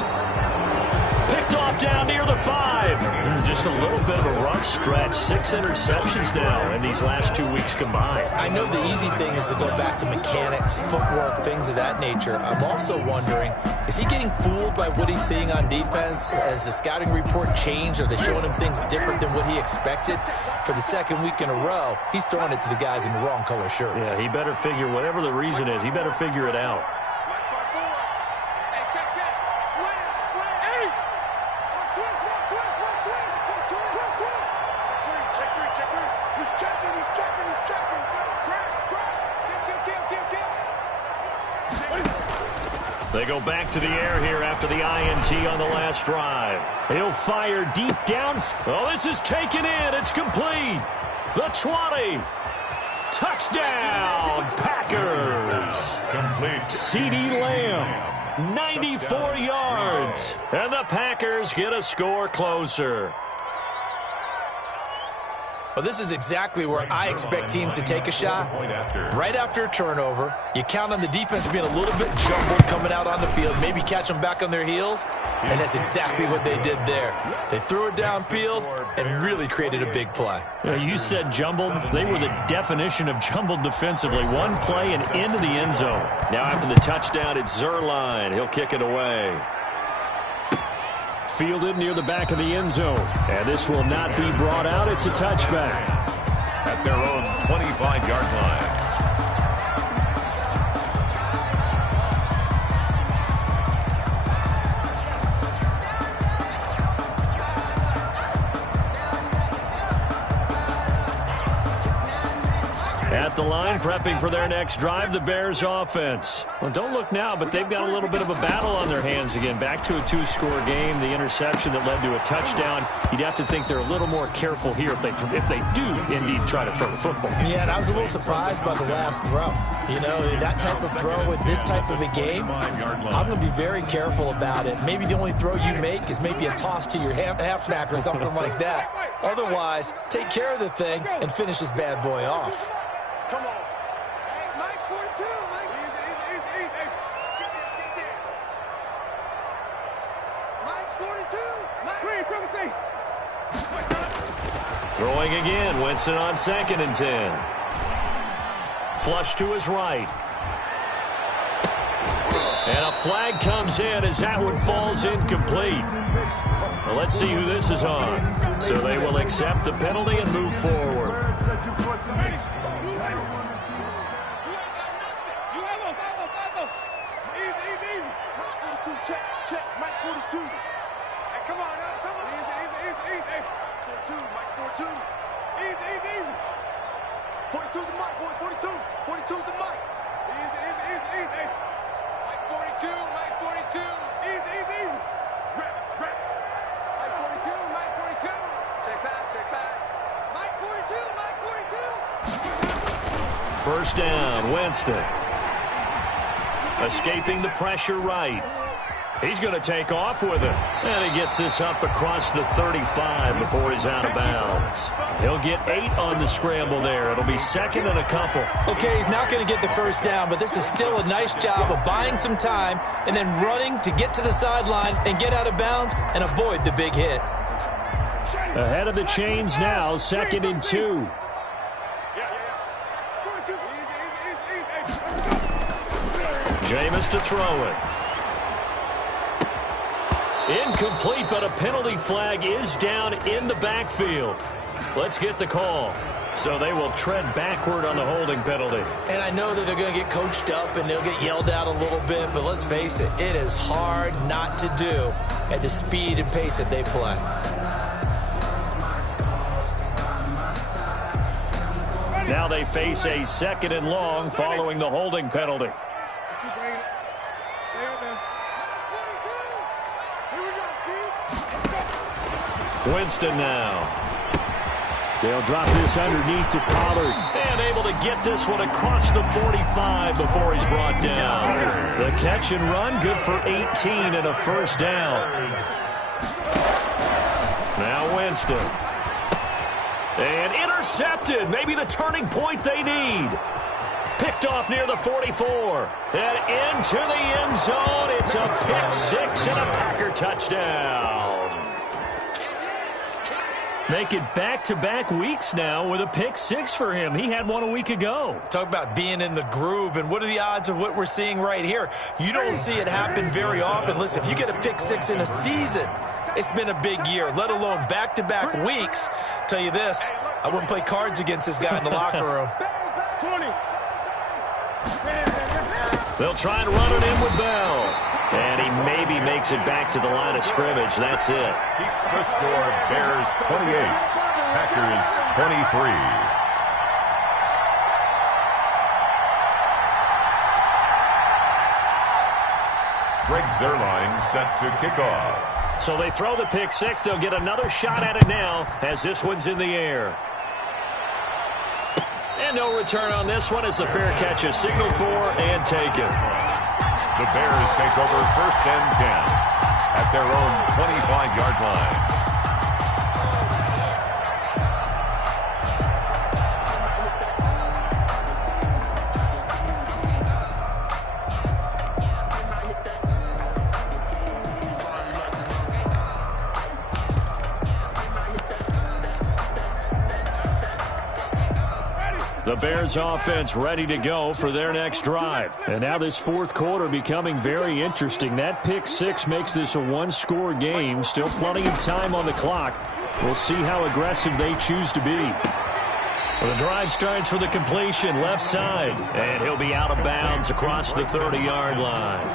Picked off down near the 5. Just a little bit of a rough stretch. 6 interceptions now in these last 2 weeks combined. I know the easy thing is to go back to mechanics, footwork, things of that nature. I'm also wondering, is he getting fooled by what he's seeing on defense? Has the scouting report changed? Are they showing him things different than what he expected? For the 2nd week in a row, he's throwing it to the guys in the wrong color shirts. Yeah, he better figure, whatever the reason is, he better figure it out. They go back to the air here after the INT on the last drive. He'll fire deep down. Oh, this is taken in. It's complete. The 20. Touchdown, Packers. Complete. CeeDee Lamb, 94 yards. And the Packers get a score closer. Well, this is exactly where I expect teams to take a shot. Right after a turnover, you count on the defense being a little bit jumbled coming out on the field, maybe catch them back on their heels, and that's exactly what they did there. They threw it downfield and really created a big play. You said jumbled. They were the definition of jumbled defensively. One play and into the end zone. Now after the touchdown, it's Zuerlein. He'll kick it away. Fielded near the back of the end zone. And this will not be brought out. It's a touchback. At their own 25-yard line. At the line, prepping for their next drive, the Bears offense. Well, don't look now, but they've got a little bit of a battle on their hands again. Back to a 2-score game, the interception that led to a touchdown. You'd have to think they're a little more careful here if they do indeed try to throw the football. Yeah, and I was a little surprised by the last throw. You know, that type of throw with this type of a game, I'm going to be very careful about it. Maybe the only throw you make is maybe a toss to your halfback or something like that. Otherwise, take care of the thing and finish this bad boy off. Come on. Hey, Mike's 42. Mike. Easy. Mike's 42. Mike. Throwing again, Winston on 2nd and 10. Flush to his right. And a flag comes in as that one falls incomplete. Well, let's see who this is on. So they will accept the penalty and move forward. Check. Mike 42. Hey, come on now. Come on. Easy. 42. Mike's 42. Easy. 42 the Mike, boys. 42. 42 the Mike. Easy. Mike 42. Easy. Rep. Mike 42. Check pass. Mike 42. First down, Winston. Escaping the pressure right. He's going to take off with it. And he gets this up across the 35 before he's out of bounds. He'll get 8 on the scramble there. It'll be 2nd and a couple. Okay, he's not going to get the first down, but this is still a nice job of buying some time and then running to get to the sideline and get out of bounds and avoid the big hit. Ahead of the chains now, 2nd and 2. Jameis to throw it. Incomplete, but a penalty flag is down in the backfield. Let's get the call. So they will tread backward on the holding penalty. And I know that they're going to get coached up and they'll get yelled at a little bit, but let's face it, it is hard not to do at the speed and pace that they play. Now they face a 2nd and long following the holding penalty. Winston now. They'll drop this underneath to Pollard. And able to get this one across the 45 before he's brought down. The catch and run, good for 18 and a first down. Now Winston. And intercepted. Maybe the turning point they need. Picked off near the 44. And into the end zone. It's a pick 6 and a Packer touchdown. Make it back-to-back weeks now with a pick 6 for him. He had one a week ago. Talk about being in the groove, and what are the odds of what we're seeing right here? You don't see it happen very often. Listen, if you get a pick 6 in a season, it's been a big year, let alone back-to-back weeks. Tell you this, I wouldn't play cards against this guy in the locker room. 20. They'll try and run it in with Bell. And he maybe makes it back to the line of scrimmage. That's it. Keeps the score. Bears 28. Packers 23. Greg Zuerlein set to kick off. So they throw the pick 6. They'll get another shot at it now as this one's in the air. And no return on this one as the fair catch is signaled for and taken. The Bears take over 1st and 10 at their own 25-yard line. The Bears offense ready to go for their next drive. And now this 4th quarter becoming very interesting. That pick 6 makes this a 1-score game. Still plenty of time on the clock. We'll see how aggressive they choose to be. Well, the drive starts with a completion left side. And he'll be out of bounds across the 30-yard line.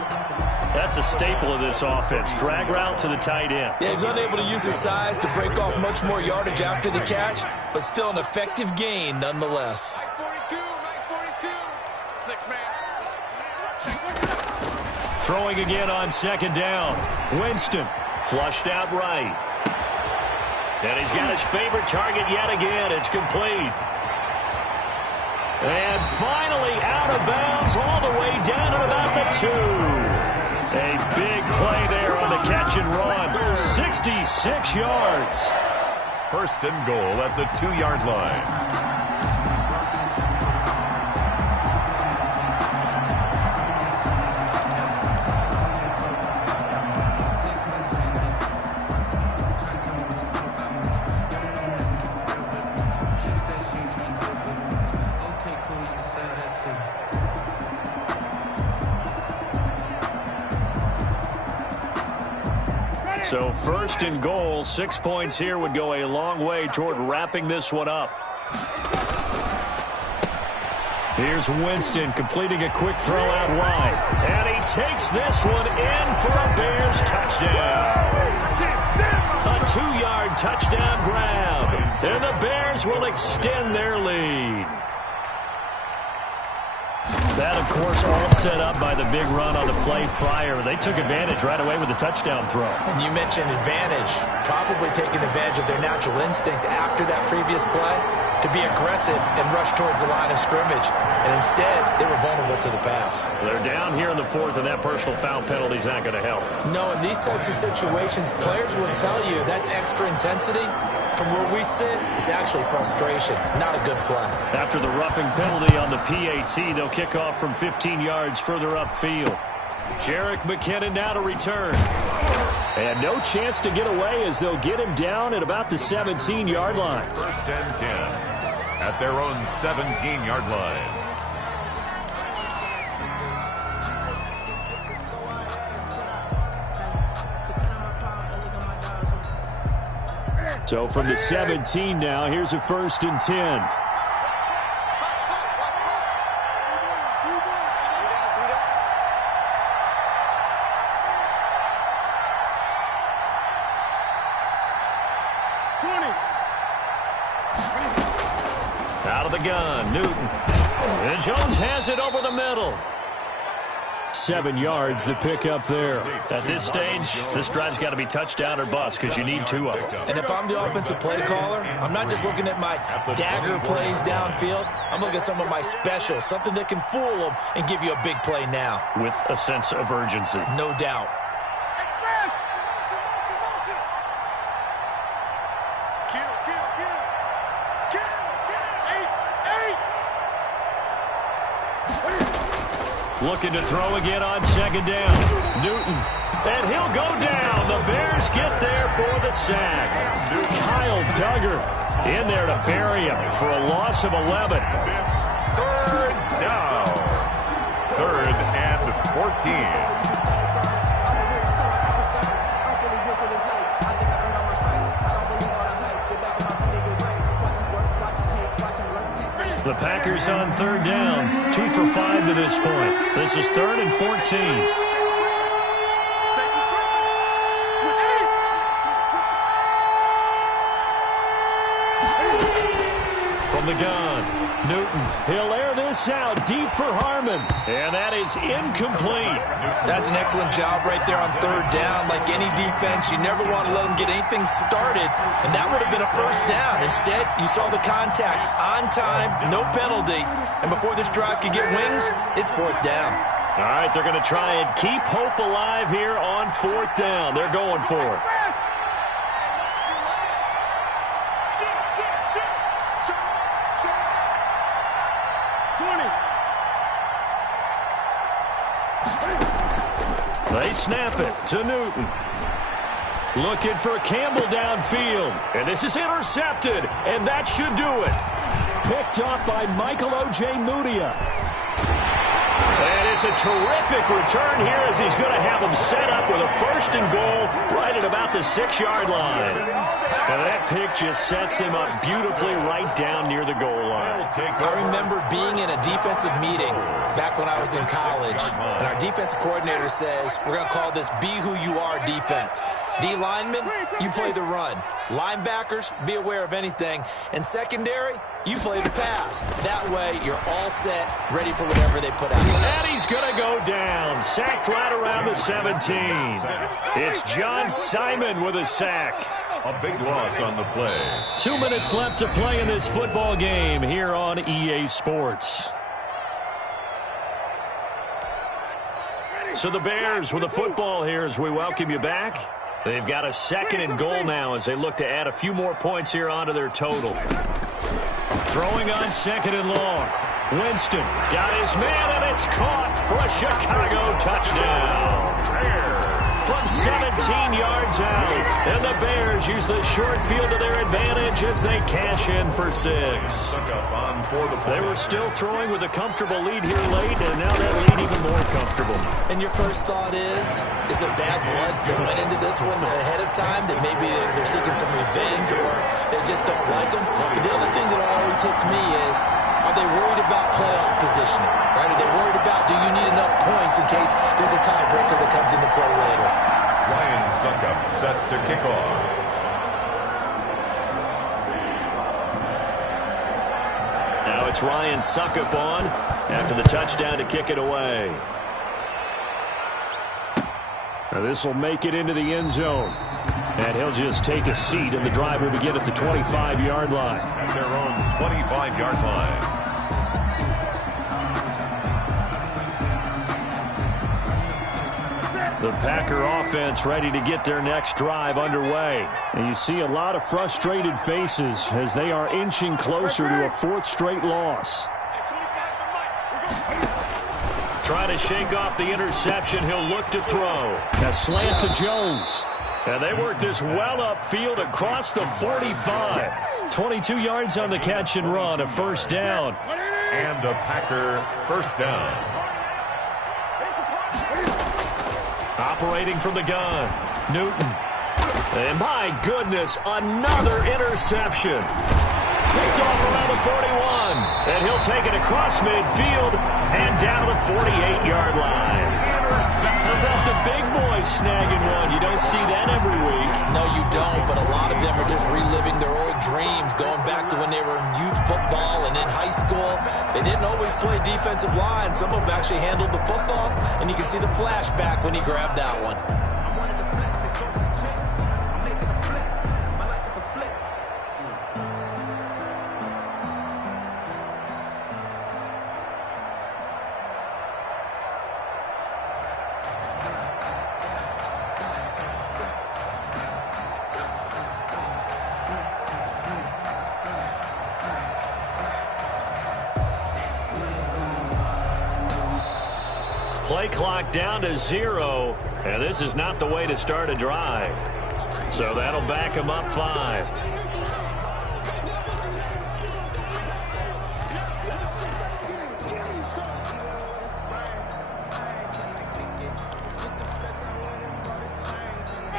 That's a staple of this offense. Drag route to the tight end. Yeah, he's unable to use his size to break off much more yardage after the catch, but still an effective gain nonetheless. 42. Throwing again on second down. Winston flushed out right. And he's got his favorite target yet again. It's complete. And finally out of bounds all the way down at about the 2. A big play there on the catch and run. 66 yards. First and goal at the 2-yard line. So first and goal, 6 points here would go a long way toward wrapping this one up. Here's Winston completing a quick throw out wide. And he takes this one in for a Bears touchdown. A 2-yard touchdown grab. And the Bears will extend their lead. That, of course, all set up by the big run on the play prior. They took advantage right away with the touchdown throw. And you mentioned advantage, probably taking advantage of their natural instinct after that previous play to be aggressive and rush towards the line of scrimmage. And instead, they were vulnerable to the pass. They're down here in the 4th, and that personal foul penalty is not going to help. No, in these types of situations, players will tell you that's extra intensity. From where we sit, it's actually frustration, not a good play. After the roughing penalty on the PAT, they'll kick off from 15 yards further upfield. Jerick McKinnon now to return. And no chance to get away as they'll get him down at about the 17-yard line. First and 10 at their own 17-yard line. So from the 17 now, here's a first and 10. Out of the gun, Newton. And Jones has it over the middle. 7 yards, the pick up there. At this stage, this drive's got to be touchdown or bust because you need 2 of them. And if I'm the offensive play caller, I'm not just looking at my dagger plays downfield. I'm looking at some of my specials, something that can fool them and give you a big play now. With a sense of urgency. No doubt. Looking to throw again on second down. Newton. And he'll go down. The Bears get there for the sack. Kyle Duggar in there to bury him for a loss of 11. It's third down. 3rd and 14. The Packers on 3rd down. 2 for 5 to this point. This is 3rd and 14. From the gun, Newton. He'll air this out deep for Harmon. And that is incomplete. That's an excellent job right there on 3rd down. Like any defense, you never want to let them get anything started. And that would have been a first down. Instead, you saw the contact on time, no penalty. And before this drive could get wings, it's 4th down. All right, they're going to try and keep hope alive here on 4th down. They're going for it. They snap it to Newton. Looking for Campbell downfield. And this is intercepted. And that should do it. Picked off by Michael O.J. Mudia. And it's a terrific return here as he's going to have him set up with a 1st and goal right at about the 6-yard line. And that pick just sets him up beautifully right down near the goal line. I remember being in a defensive meeting back when I was in college, and our defensive coordinator says, we're going to call this Be Who You Are defense. D linemen, you play the run. Linebackers, be aware of anything. And secondary, you play the pass. That way, you're all set, ready for whatever they put out. And he's going to go down. Sacked right around the 17. It's John Simon with a sack. A big loss on the play. 2 minutes left to play in this football game here on EA Sports. So the Bears with the football here as we welcome you back. They've got a 2nd and goal now as they look to add a few more points here onto their total. Throwing on 2nd and long. Winston got his man, and it's caught for a Chicago touchdown. From 17 yards out. And the Bears use the short field to their advantage as they cash in for 6. They were still throwing with a comfortable lead here late, and now that lead even more comfortable. And your first thought is there bad blood that went into this one ahead of time, that maybe they're seeking some revenge or they just don't like them? But the other thing that always hits me is, are they worried about playoff positioning? Right? Are they worried about, do you need enough points in case there's a tiebreaker that comes into play later? Ryan Suckup set to kick off. Now it's Ryan Suckup on after the touchdown to kick it away. Now this will make it into the end zone. And he'll just take a seat, and the drive will begin at the 25-yard line. At their own 25-yard line. The Packer offense ready to get their next drive underway. And you see a lot of frustrated faces as they are inching closer to a 4th straight loss. Trying to shake off the interception. He'll look to throw. A slant to Jones. And they work this well upfield across the 45. 22 yards on the catch and run, a 1st down. And a Packer 1st down. Operating from the gun, Newton. And my goodness, another interception. Picked off around the 41. And he'll take it across midfield and down to the 48-yard line. How about the big boys snagging one? You don't see that every week. No, you don't, but a lot of them are just reliving their old dreams, going back to when they were in youth football and in high school. They didn't always play defensive line. Some of them actually handled the football, and you can see the flashback when he grabbed that one. Play clock down to 0, and this is not the way to start a drive. So that'll back him up 5.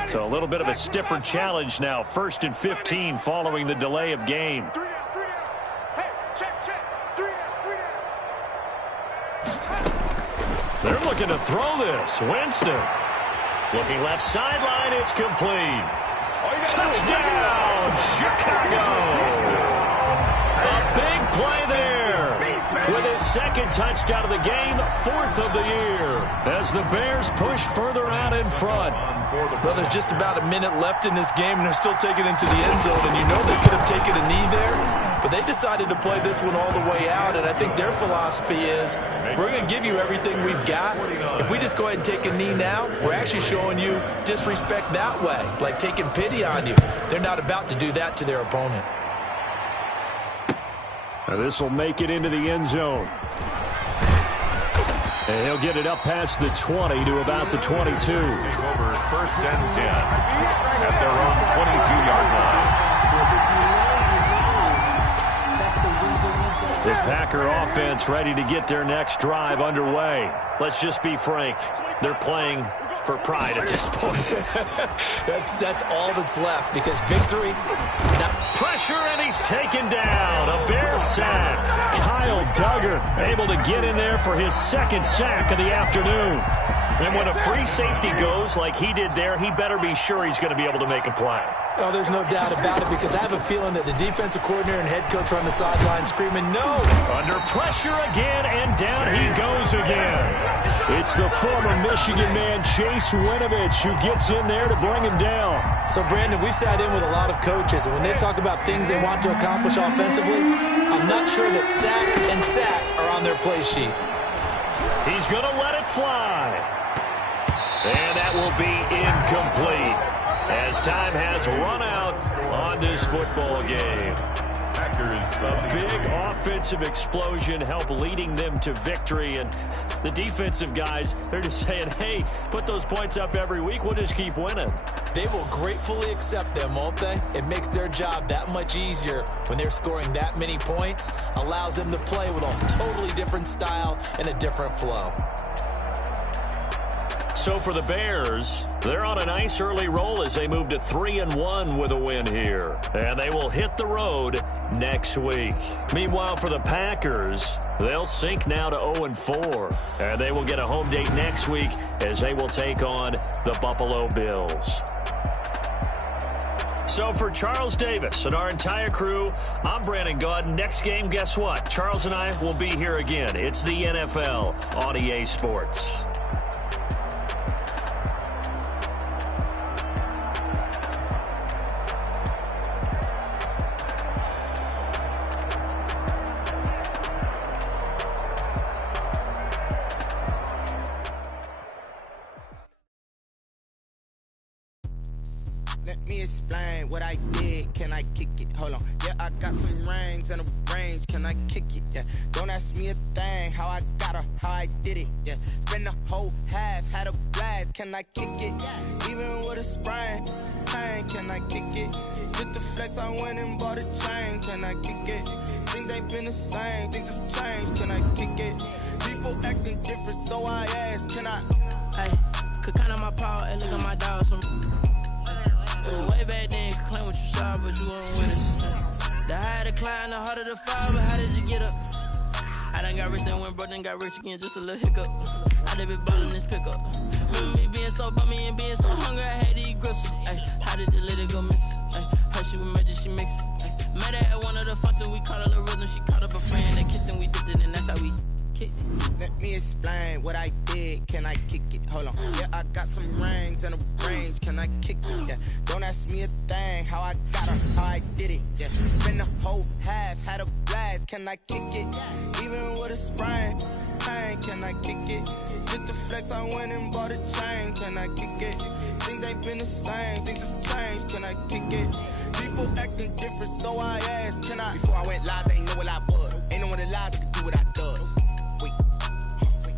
So a little bit of a stiffer challenge now. 1st and 15 following the delay of game. They're looking to throw this. Winston. Looking left sideline. It's complete. Touchdown, Chicago. A big play there. With his 2nd touchdown of the game, 4th of the year. As the Bears push further out in front. Well, there's just about a minute left in this game, and they're still taking it into the end zone. And you know they could have taken a knee there, but they decided to play this one all the way out. And I think their philosophy is, we're going to give you everything we've got. If we just go ahead and take a knee now, we're actually showing you disrespect that way, like taking pity on you. They're not about to do that to their opponent. Now this will make it into the end zone. And he'll get it up past the 20 to about the 22. Take over 1st and 10 at their own 22-yard line. The Packer offense ready to get their next drive underway. Let's just be frank. They're playing for pride at this point. that's all that's left, because victory. Pressure, and he's taken down. A Bear sack. Kyle Duggar able to get in there for his second sack of the afternoon. And when a free safety goes like he did there, he better be sure he's going to be able to make a play. Oh, there's no doubt about it, because I have a feeling that the defensive coordinator and head coach are on the sideline screaming, no! Under pressure again, and down he goes again. It's the former Michigan man, Chase Winovich, who gets in there to bring him down. So, Brandon, we sat in with a lot of coaches, and when they talk about things they want to accomplish offensively, I'm not sure that sack and sack are on their play sheet. He's going to let it fly. And that will be incomplete, as time has run out on this football game. A big offensive explosion helped leading them to victory, and the defensive guys, they're just saying, hey, put those points up every week, we'll just keep winning. They will gratefully accept them, won't they? It makes their job that much easier when they're scoring that many points, allows them to play with a totally different style and a different flow. So for the Bears, they're on a nice early roll as they move to 3-1 with a win here. And they will hit the road next week. Meanwhile, for the Packers, they'll sink now to 0-4. And they will get a home date next week as they will take on the Buffalo Bills. So for Charles Davis and our entire crew, I'm Brandon Gaud. Next game, guess what? Charles and I will be here again. It's the NFL on EA Sports. Let me explain what I did. Can I kick it? Hold on. Yeah, I got some rings and a range. Can I kick it? Yeah. Don't ask me a thing. How I got her, how I did it. Yeah. Spend the whole half, had a blast. Can I kick it? Even with a sprain. Pain, can I kick it? Just the flex, I went and bought a chain. Can I kick it? Things ain't been the same. Things have changed. Can I kick it? People acting different, so I ask. Can I? Hey, could count on my power and look at my dogs from. Way back then, could claim what you saw, but you weren't with us. The higher the climb, the harder the fall, but how did you get up? I done got rich, then went broke, then got rich again, just a little hiccup. I done been ballin' this pickup. Remember me being so bummy and being so hungry, I had to eat gristle. Ay, how did the little go miss? Ay, her she was magic, she mixed. Ay, met her at one of the functions, we caught a little rhythm, she caught up a friend, they kissed and we dipped it, and that's how we kicked it. Let me explain what I did. Can I kick it? Hold on. Yeah, I got some rings and a range. Can I kick it? Yeah. Don't ask me a thing. How I got her, how I did it. Yeah. Spend the whole half, had a blast. Can I kick it? Even with a sprain. Pain, can I kick it? Just the flex, I went and bought a chain. Can I kick it? Things ain't been the same. Things have changed. Can I kick it? People acting different, so I asked. Can I? Before I went live, they ain't know what I was. Ain't no one alive that could do what I does.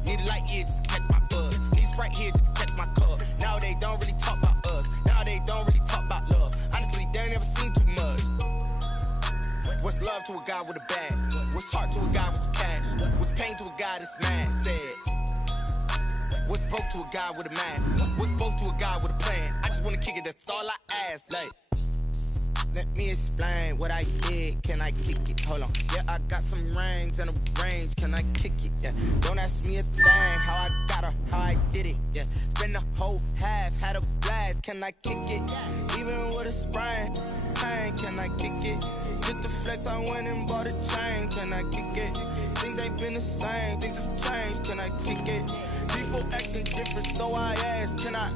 Need a light year just to catch my buzz. Need Sprite here just to catch my cup. Now they don't really talk about us. Now they don't really talk about love. Honestly, they ain't never seen too much. What's love to a guy with a bag? What's heart to a guy with some cash? What's pain to a guy that's mad? Said. What's broke to a guy with a mask? What's both to a guy with a plan? I just wanna kick it, that's all I ask. Like, let me explain what I did. Can I kick it? Hold on. Yeah, I got some rings and a range. Can I kick it? Yeah. Don't ask me a thing. How I got her, how I did it. Yeah. Spend the whole half, had a blast. Can I kick it? Even with a sprain. Pain, can I kick it? Just the flex, I went and bought a chain. Can I kick it? Things ain't been the same. Things have changed. Can I kick it? People acting different, so I ask. Can I?